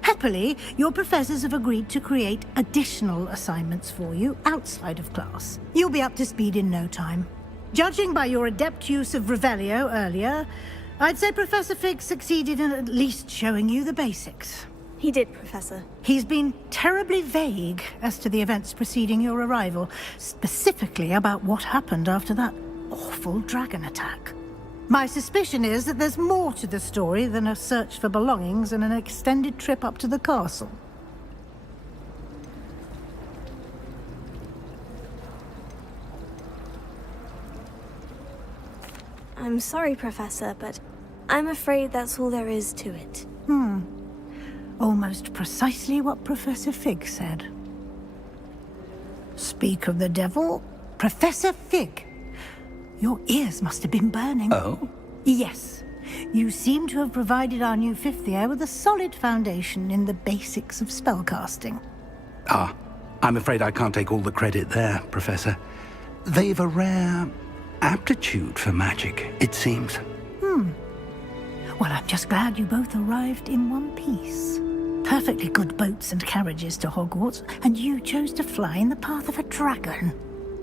Happily, your professors have agreed to create additional assignments for you outside of class. You'll be up to speed in no time. Judging by your adept use of Revelio earlier, I'd say Professor Fig succeeded in at least showing you the basics. He did, Professor. He's been terribly vague as to the events preceding your arrival, specifically about what happened after that awful dragon attack. My suspicion is that there's more to the story than a search for belongings and an extended trip up to the castle. I'm sorry, Professor, but I'm afraid that's all there is to it. Almost precisely what Professor Fig said. Speak of the devil, Professor Fig. Your ears must have been burning. Oh? Yes. You seem to have provided our new fifth year with a solid foundation in the basics of spellcasting. Ah, I'm afraid I can't take all the credit there, Professor. They've a rare aptitude for magic, it seems. Well, I'm just glad you both arrived in one piece. Perfectly good boats and carriages to Hogwarts, and you chose to fly in the path of a dragon.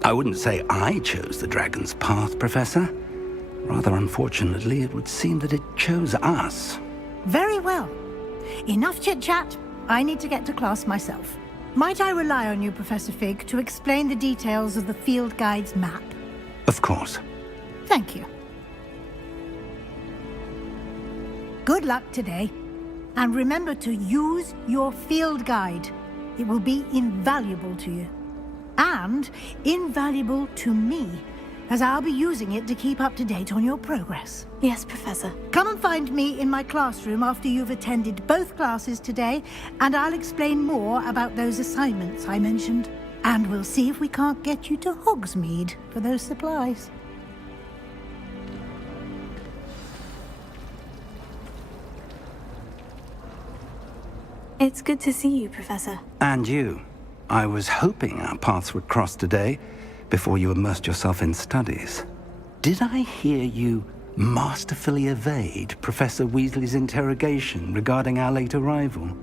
I wouldn't say I chose the dragon's path, Professor. Rather unfortunately, it would seem that it chose us. Very well. Enough chit-chat. I need to get to class myself. Might I rely on you, Professor Fig, to explain the details of the field guide's map? Of course. Thank you. Good luck today. And remember to use your field guide. It will be invaluable to you. And invaluable to me, as I'll be using it to keep up to date on your progress. Yes, Professor. Come and find me in my classroom after you've attended both classes today, and I'll explain more about those assignments I mentioned. And we'll see if we can't get you to Hogsmeade for those supplies. It's good to see you, Professor. And you. I was hoping our paths would cross today, before you immersed yourself in studies. Did I hear you masterfully evade Professor Weasley's interrogation regarding our late arrival?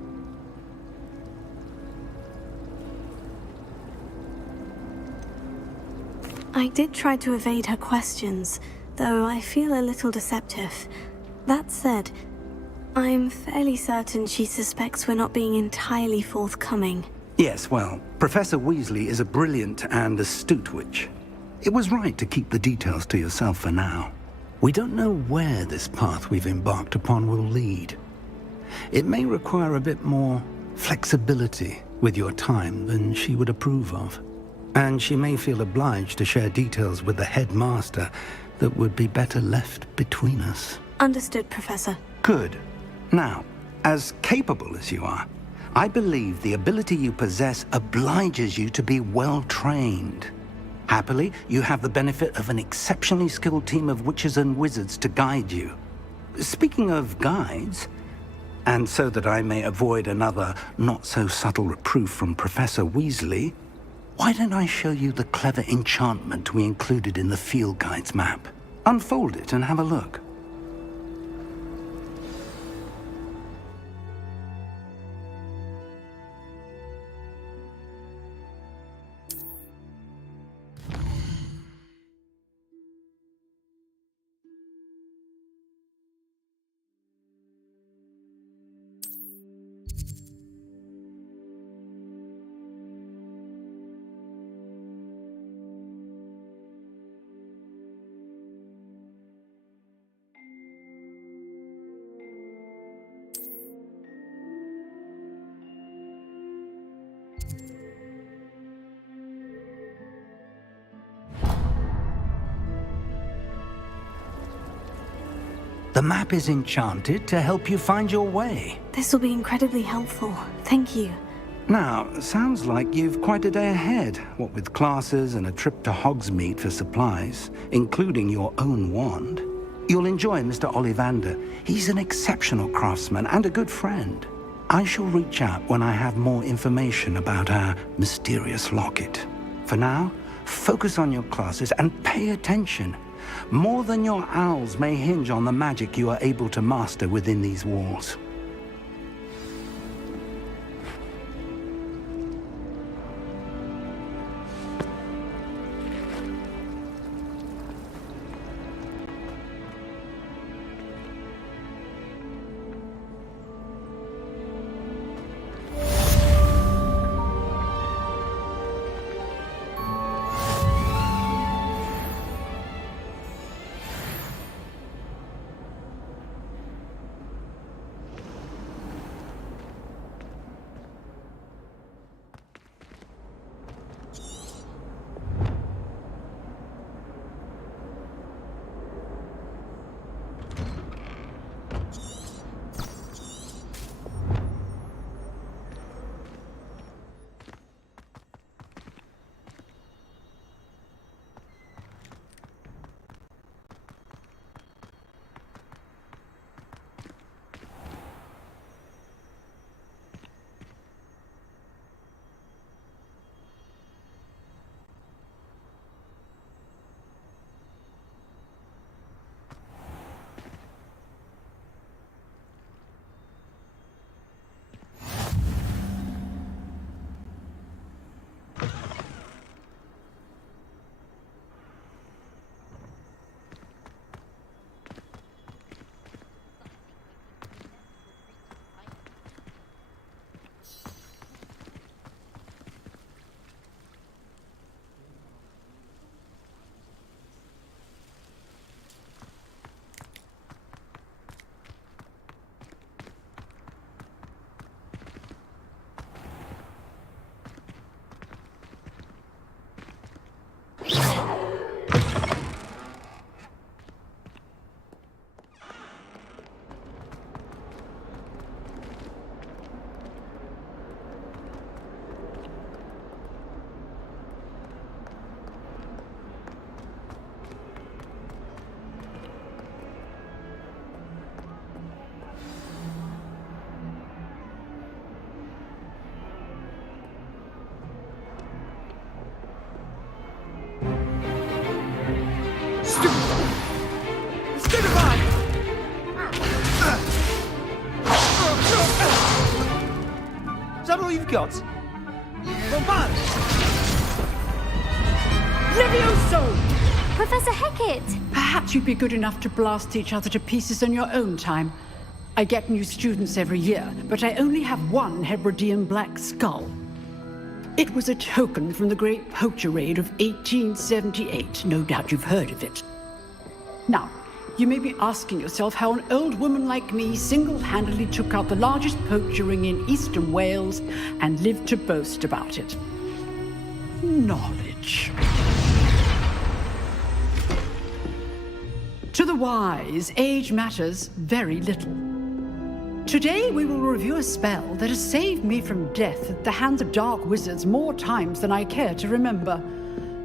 I did try to evade her questions, though I feel a little deceptive. That said, I'm fairly certain she suspects we're not being entirely forthcoming. Yes, well, Professor Weasley is a brilliant and astute witch. It was right to keep the details to yourself for now. We don't know where this path we've embarked upon will lead. It may require a bit more flexibility with your time than she would approve of. And she may feel obliged to share details with the headmaster that would be better left between us. Understood, Professor. Good. Now, as capable as you are, I believe the ability you possess obliges you to be well trained. Happily, you have the benefit of an exceptionally skilled team of witches and wizards to guide you. Speaking of guides, and so that I may avoid another not-so-subtle reproof from Professor Weasley, why don't I show you the clever enchantment we included in the field guide's map? Unfold it and have a look. The map is enchanted to help you find your way. This will be incredibly helpful. Thank you. Now, sounds like you've quite a day ahead, what with classes and a trip to Hogsmeade for supplies, including your own wand. You'll enjoy Mr. Ollivander. He's an exceptional craftsman and a good friend. I shall reach out when I have more information about our mysterious locket. For now, focus on your classes and pay attention. More than your owls may hinge on the magic you are able to master within these walls. Is that all you've got? Bombard! Levioso! Professor Hecat! Perhaps you'd be good enough to blast each other to pieces in your own time. I get new students every year, but I only have one Hebridean black skull. It was a token from the Great Poacher Raid of 1878. No doubt you've heard of it. Now, you may be asking yourself how an old woman like me single-handedly took out the largest poacher ring in eastern Wales and lived to boast about it. Knowledge. To the wise, age matters very little. Today we will review a spell that has saved me from death at the hands of dark wizards more times than I care to remember.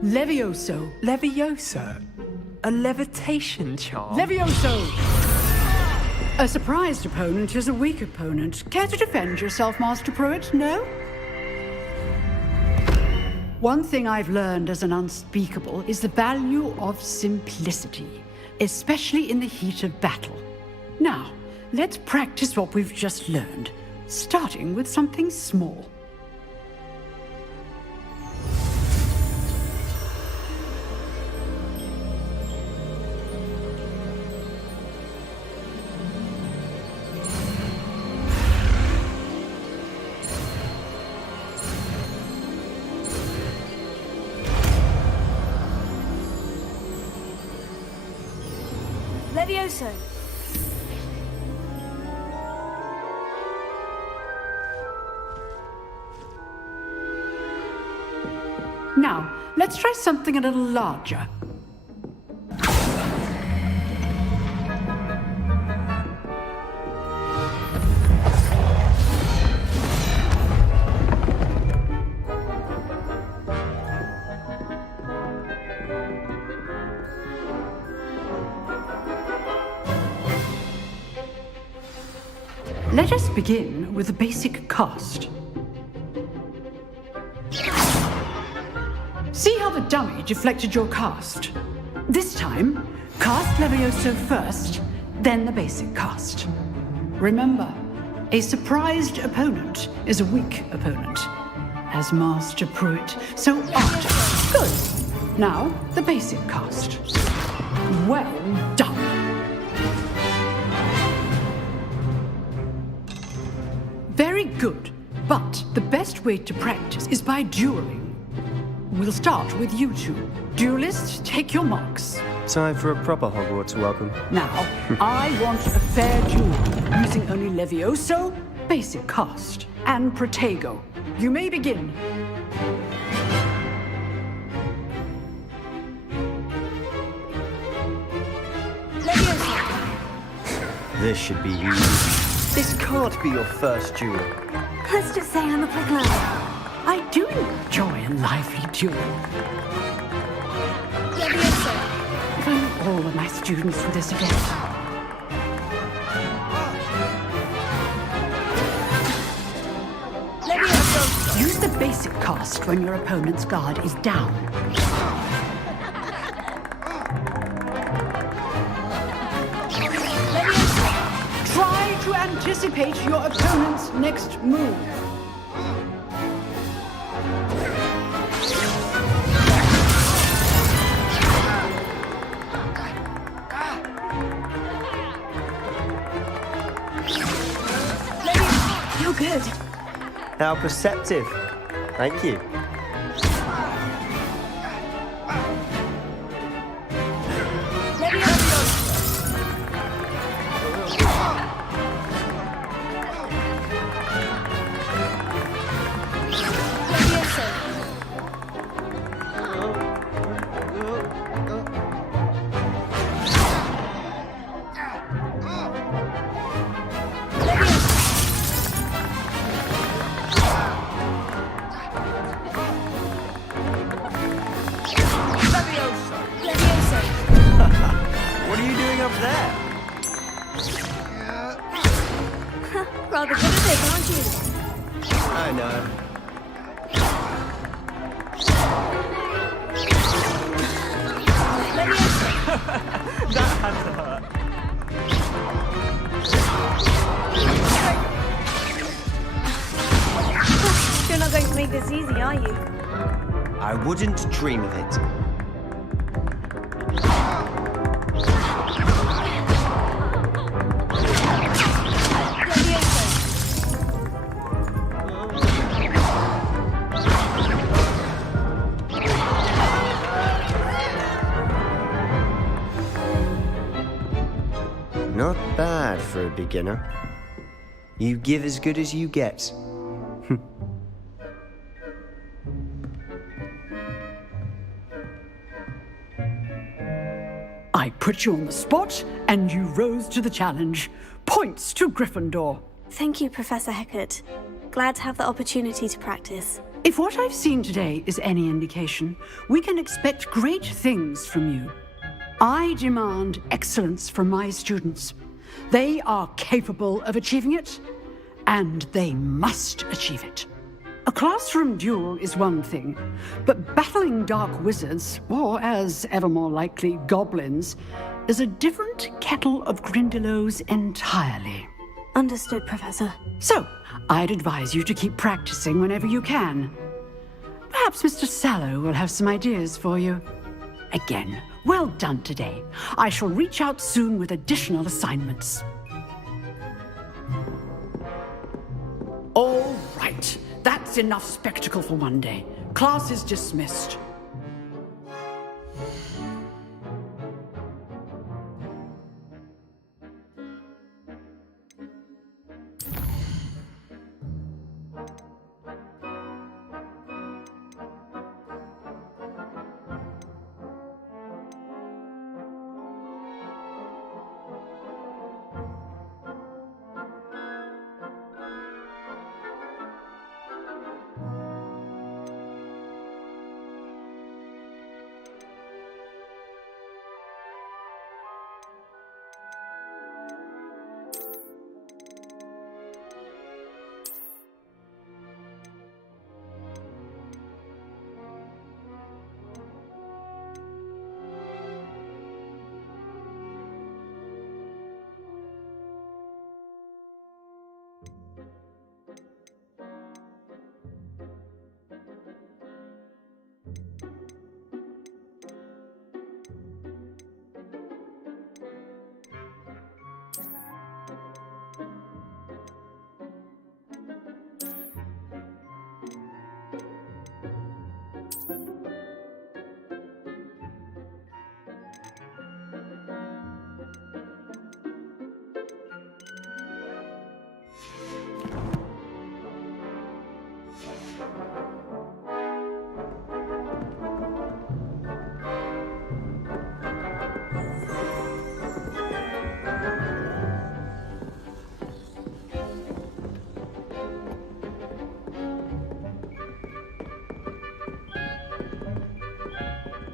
Levioso. Levioso? A levitation charm? Levioso! A surprised opponent is a weak opponent. Care to defend yourself, Master Pruitt? No? One thing I've learned as an unspeakable is the value of simplicity, especially in the heat of battle. Now, let's practice what we've just learned, starting with something small. Levioso. Now, let's try something a little larger. Let us begin with a basic cast. See how the dummy deflected your cast? This time, cast Levioso first, then the basic cast. Remember, a surprised opponent is a weak opponent, as Master Pruitt so often. Good. Now, the basic cast. Well done. Very good, but the best way to practice is by dueling. We'll start with you two. Duelists, take your marks. Time for a proper Hogwarts welcome. Now, I want a fair duel, using only Levioso, basic cast, and Protego. You may begin. This should be easy. This can't be your first duel. Let's just say I'm a quick learner. I do enjoy a lively duel. If only all of my students were this adept. Use the basic cast when your opponent's guard is down. Try to anticipate your opponent's next move. You're good. How perceptive. Thank you. What are you doing up there? Rather good at it, aren't you? I know. That had to hurt. You're not going to make this easy, are you? I wouldn't dream of it. Not bad for a beginner. You give as good as you get. I put you on the spot, and you rose to the challenge. Points to Gryffindor. Thank you, Professor Hecat. Glad to have the opportunity to practice. If what I've seen today is any indication, we can expect great things from you. I demand excellence from my students. They are capable of achieving it, and they must achieve it. A classroom duel is one thing, but battling dark wizards, or as ever more likely, goblins, is a different kettle of Grindylows entirely. Understood, Professor. So, I'd advise you to keep practicing whenever you can. Perhaps Mr. Sallow will have some ideas for you. Again, well done today. I shall reach out soon with additional assignments. All right. That's enough spectacle for one day. Class is dismissed.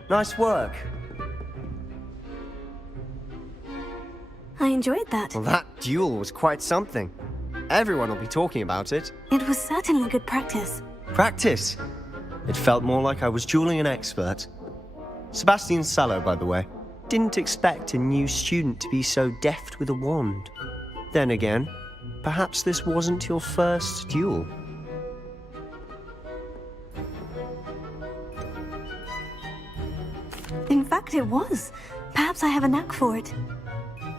Nice work. I enjoyed that. Well, that duel was quite something. Everyone will be talking about it. It was certainly good practice. Practice? It felt more like I was dueling an expert. Sebastian Sallow, by the way. Didn't expect a new student to be so deft with a wand. Then again, perhaps this wasn't your first duel. In fact, it was. Perhaps I have a knack for it.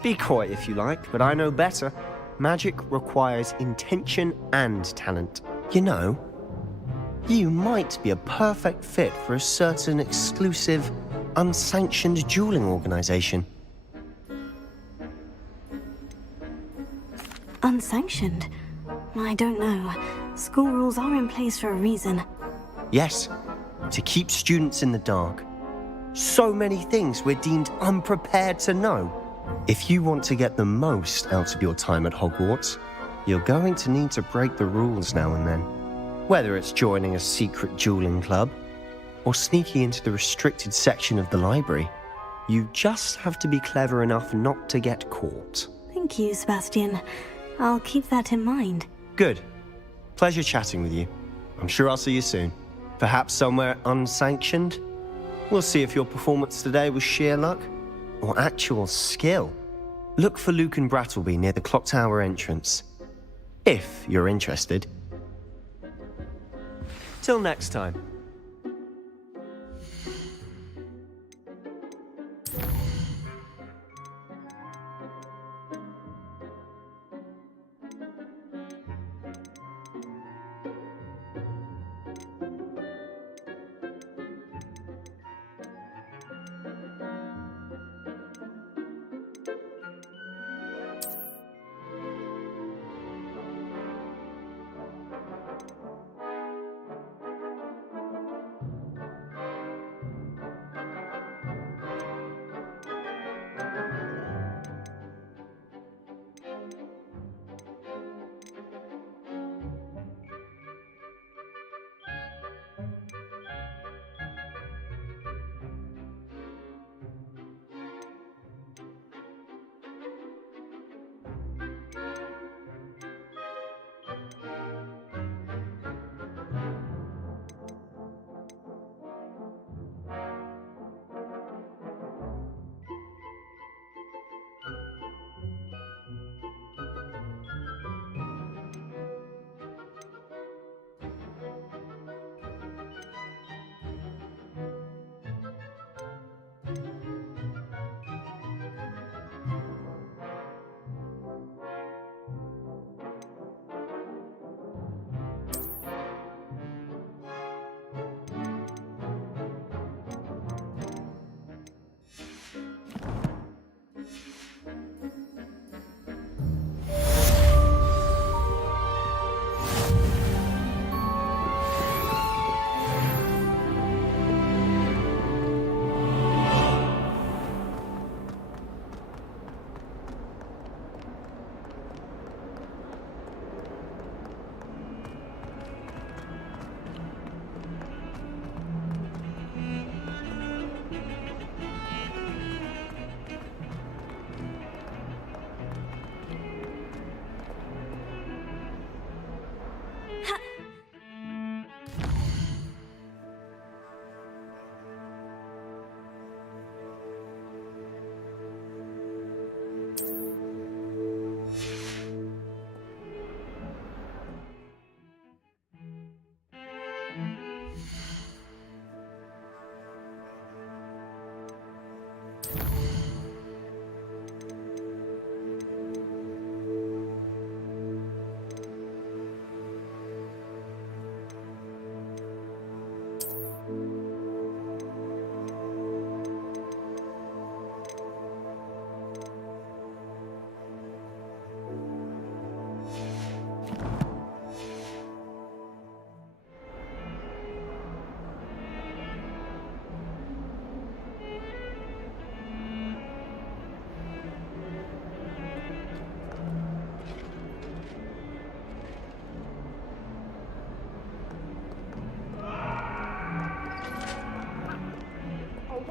Be coy if you like, but I know better. Magic requires intention and talent. You know, you might be a perfect fit for a certain exclusive, unsanctioned dueling organization. Unsanctioned? I don't know. School rules are in place for a reason. Yes, to keep students in the dark. So many things we're deemed unprepared to know. If you want to get the most out of your time at Hogwarts, you're going to need to break the rules now and then. Whether it's joining a secret dueling club, or sneaking into the restricted section of the library, you just have to be clever enough not to get caught. Thank you, Sebastian. I'll keep that in mind. Good. Pleasure chatting with you. I'm sure I'll see you soon. Perhaps somewhere unsanctioned? We'll see if your performance today was sheer luck or actual skill. Look for Luke and Brattleby near the clock tower entrance, if you're interested. Till next time.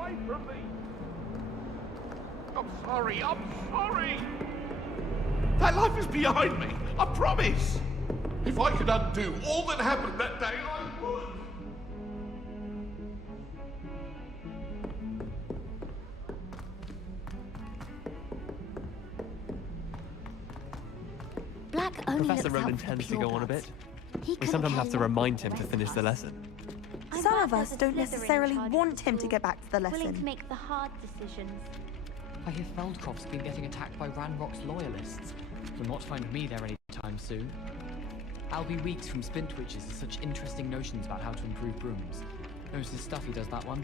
away from me! I'm sorry, I'm sorry! That life is behind me, I promise! If I could undo all that happened that day, I would! Black only Professor looks Ronan out for the tends to go on a bit. He We couldn't sometimes care have to less remind what him the to rest finish of the us lesson. Some of us don't necessarily want him to get back to the Willing to lesson. make the hard decisions. I hear Feldcroft's been getting attacked by Ranrock's loyalists. Will not find me there anytime soon. I'll be weeks from Spintwitches with such interesting notions about how to improve brooms. Knows his stuff, he does that one.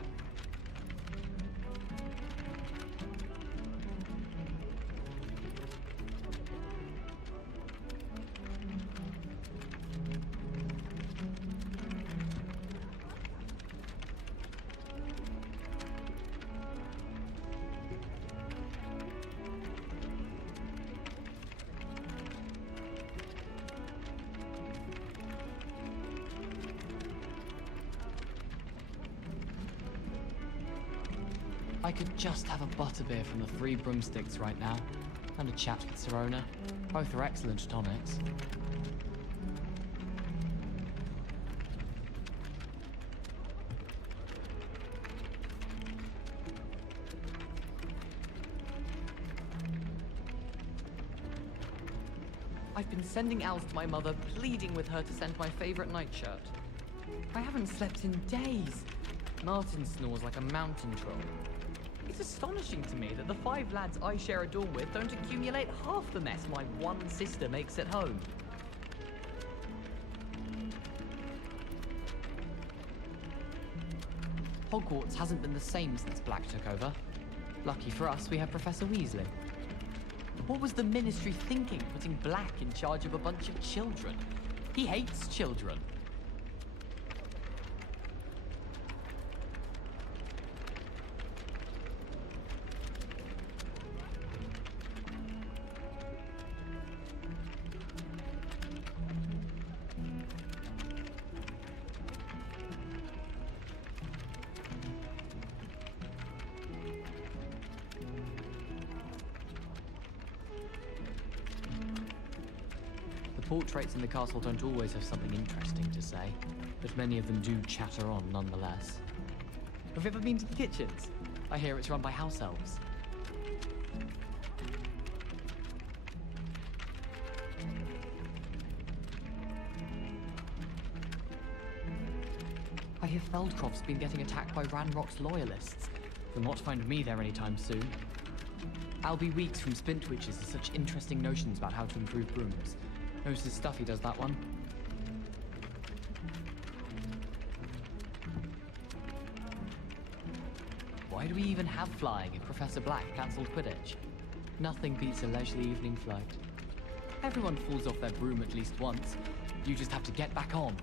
I could just have a butterbeer from the Three Broomsticks right now, and a chat with Sirona. Both are excellent tonics. I've been sending owls to my mother, pleading with her to send my favorite nightshirt. I haven't slept in days. Martin snores like a mountain troll. It's astonishing to me that the 5 lads I share a dorm with don't accumulate half the mess my one sister makes at home. Hogwarts hasn't been the same since Black took over. Lucky for us, we have Professor Weasley. What was the Ministry thinking, putting Black in charge of a bunch of children? He hates children. Portraits in the castle don't always have something interesting to say, but many of them do chatter on nonetheless. Have you ever been to the kitchens? I hear it's run by house elves. I hear Feldcroft's been getting attacked by Ranrock's loyalists. Will not find me there anytime soon. I'll be weeks from Spintwitches with such interesting notions about how to improve brooms. Knows his stuff, he does that one. Why do we even have flying if Professor Black cancelled Quidditch? Nothing beats a leisurely evening flight. Everyone falls off their broom at least once. You just have to get back on.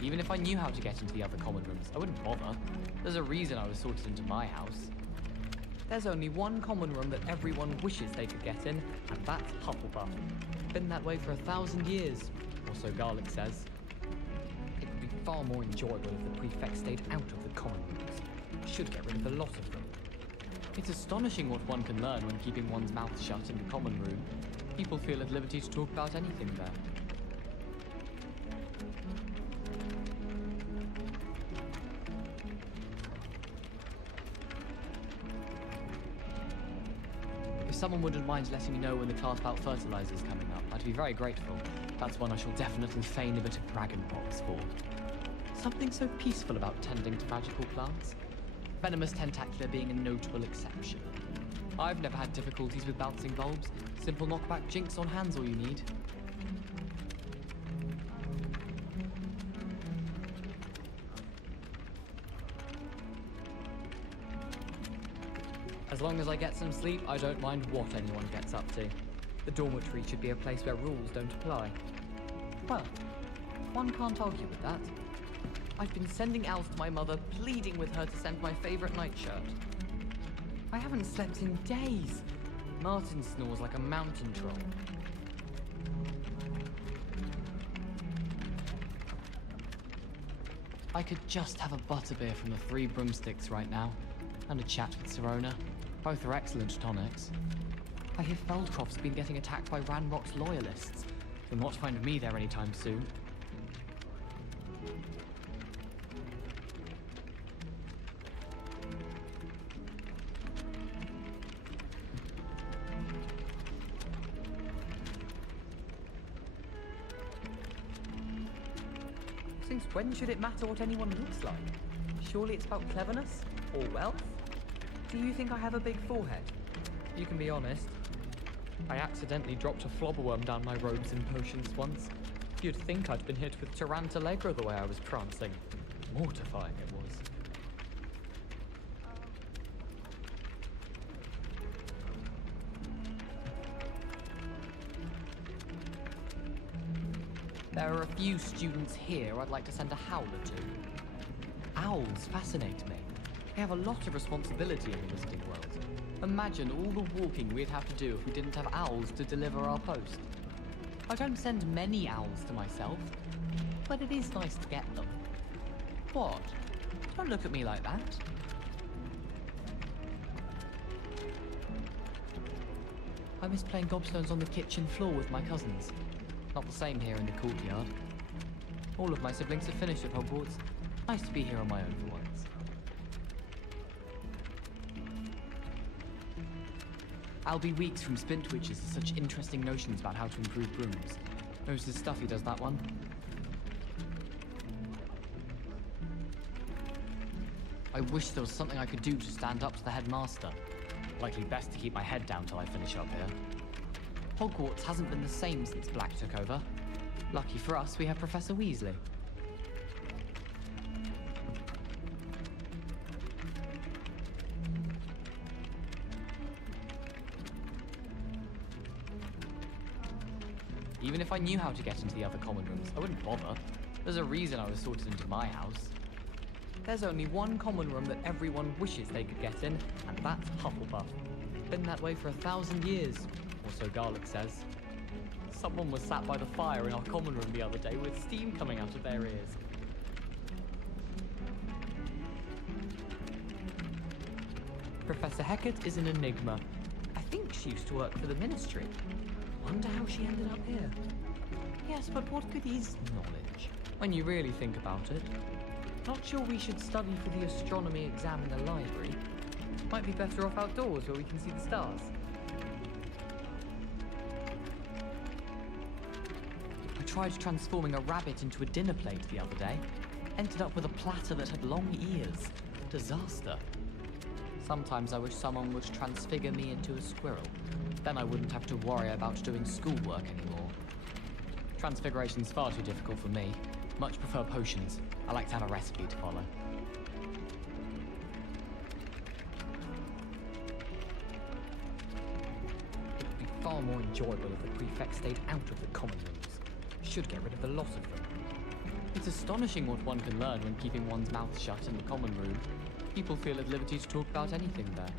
Even if I knew how to get into the other common rooms, I wouldn't bother. There's a reason I was sorted into my house. There's only one common room that everyone wishes they could get in, and that's Hufflepuff. Been that way for 1,000 years, or so Garlic says. It would be far more enjoyable if the prefect stayed out of the common rooms. Should get rid of a lot of them. It's astonishing what one can learn when keeping one's mouth shut in the common room. People feel at liberty to talk about anything there. If someone wouldn't mind letting me know when the class bout fertilizer is coming up, I'd be very grateful. That's one I shall definitely feign a bit of dragonpox for. Something so peaceful about tending to magical plants. Venomous Tentacular being a notable exception. I've never had difficulties with bouncing bulbs. Simple knockback jinx on hand's all you need. As long as I get some sleep, I don't mind what anyone gets up to. The dormitory should be a place where rules don't apply. Well, one can't argue with that. I've been sending owls to my mother, pleading with her to send my favorite nightshirt. I haven't slept in days. Martin snores like a mountain troll. I could just have a butterbeer from the Three Broomsticks right now, and a chat with Sirona. Both are excellent tonics. I hear Feldcroft's been getting attacked by Ranrock's loyalists. You'll not find me there anytime soon. Since when should it matter what anyone looks like? Surely it's about cleverness? Or wealth? Do you think I have a big forehead? You can be honest. I accidentally dropped a flobberworm down my robes and potions once. You'd think I'd been hit with Tarantallegra the way I was prancing. Mortifying it was. There are a few students here I'd like to send a howler to. Owls fascinate me. They have a lot of responsibility in the Wizarding world. Imagine all the walking we'd have to do if we didn't have owls to deliver our post. I don't send many owls to myself, but it is nice to get them. What? Don't look at me like that. I miss playing gobstones on the kitchen floor with my cousins. Not the same here in the courtyard. All of my siblings have finished at Hogwarts. Nice to be here on my own for once. I'll be weeks from Splintwitches to such interesting notions about how to improve brooms. Knows his stuff, he does that one. I wish there was something I could do to stand up to the headmaster. Likely best to keep my head down till I finish up here. Hogwarts hasn't been the same since Black took over. Lucky for us, we have Professor Weasley. Even if I knew how to get into the other common rooms, I wouldn't bother. There's a reason I was sorted into my house. There's only one common room that everyone wishes they could get in, and that's Hufflepuff. Been that way for 1,000 years, or so Garlic says. Someone was sat by the fire in our common room the other day with steam coming out of their ears. Professor Hecat is an enigma. I think she used to work for the Ministry. Wonder how she ended up here. Yes, but what good is knowledge? When you really think about it. Not sure we should study for the astronomy exam in the library. Might be better off outdoors where we can see the stars. I tried transforming a rabbit into a dinner plate the other day. Ended up with a platter that had long ears. Disaster. Sometimes I wish someone would transfigure me into a squirrel. Then I wouldn't have to worry about doing schoolwork anymore. Transfiguration's far too difficult for me. Much prefer potions. I like to have a recipe to follow. It would be far more enjoyable if the prefect stayed out of the common rooms. Should get rid of the lot of them. It's astonishing what one can learn when keeping one's mouth shut in the common room. People feel at liberty to talk about anything there.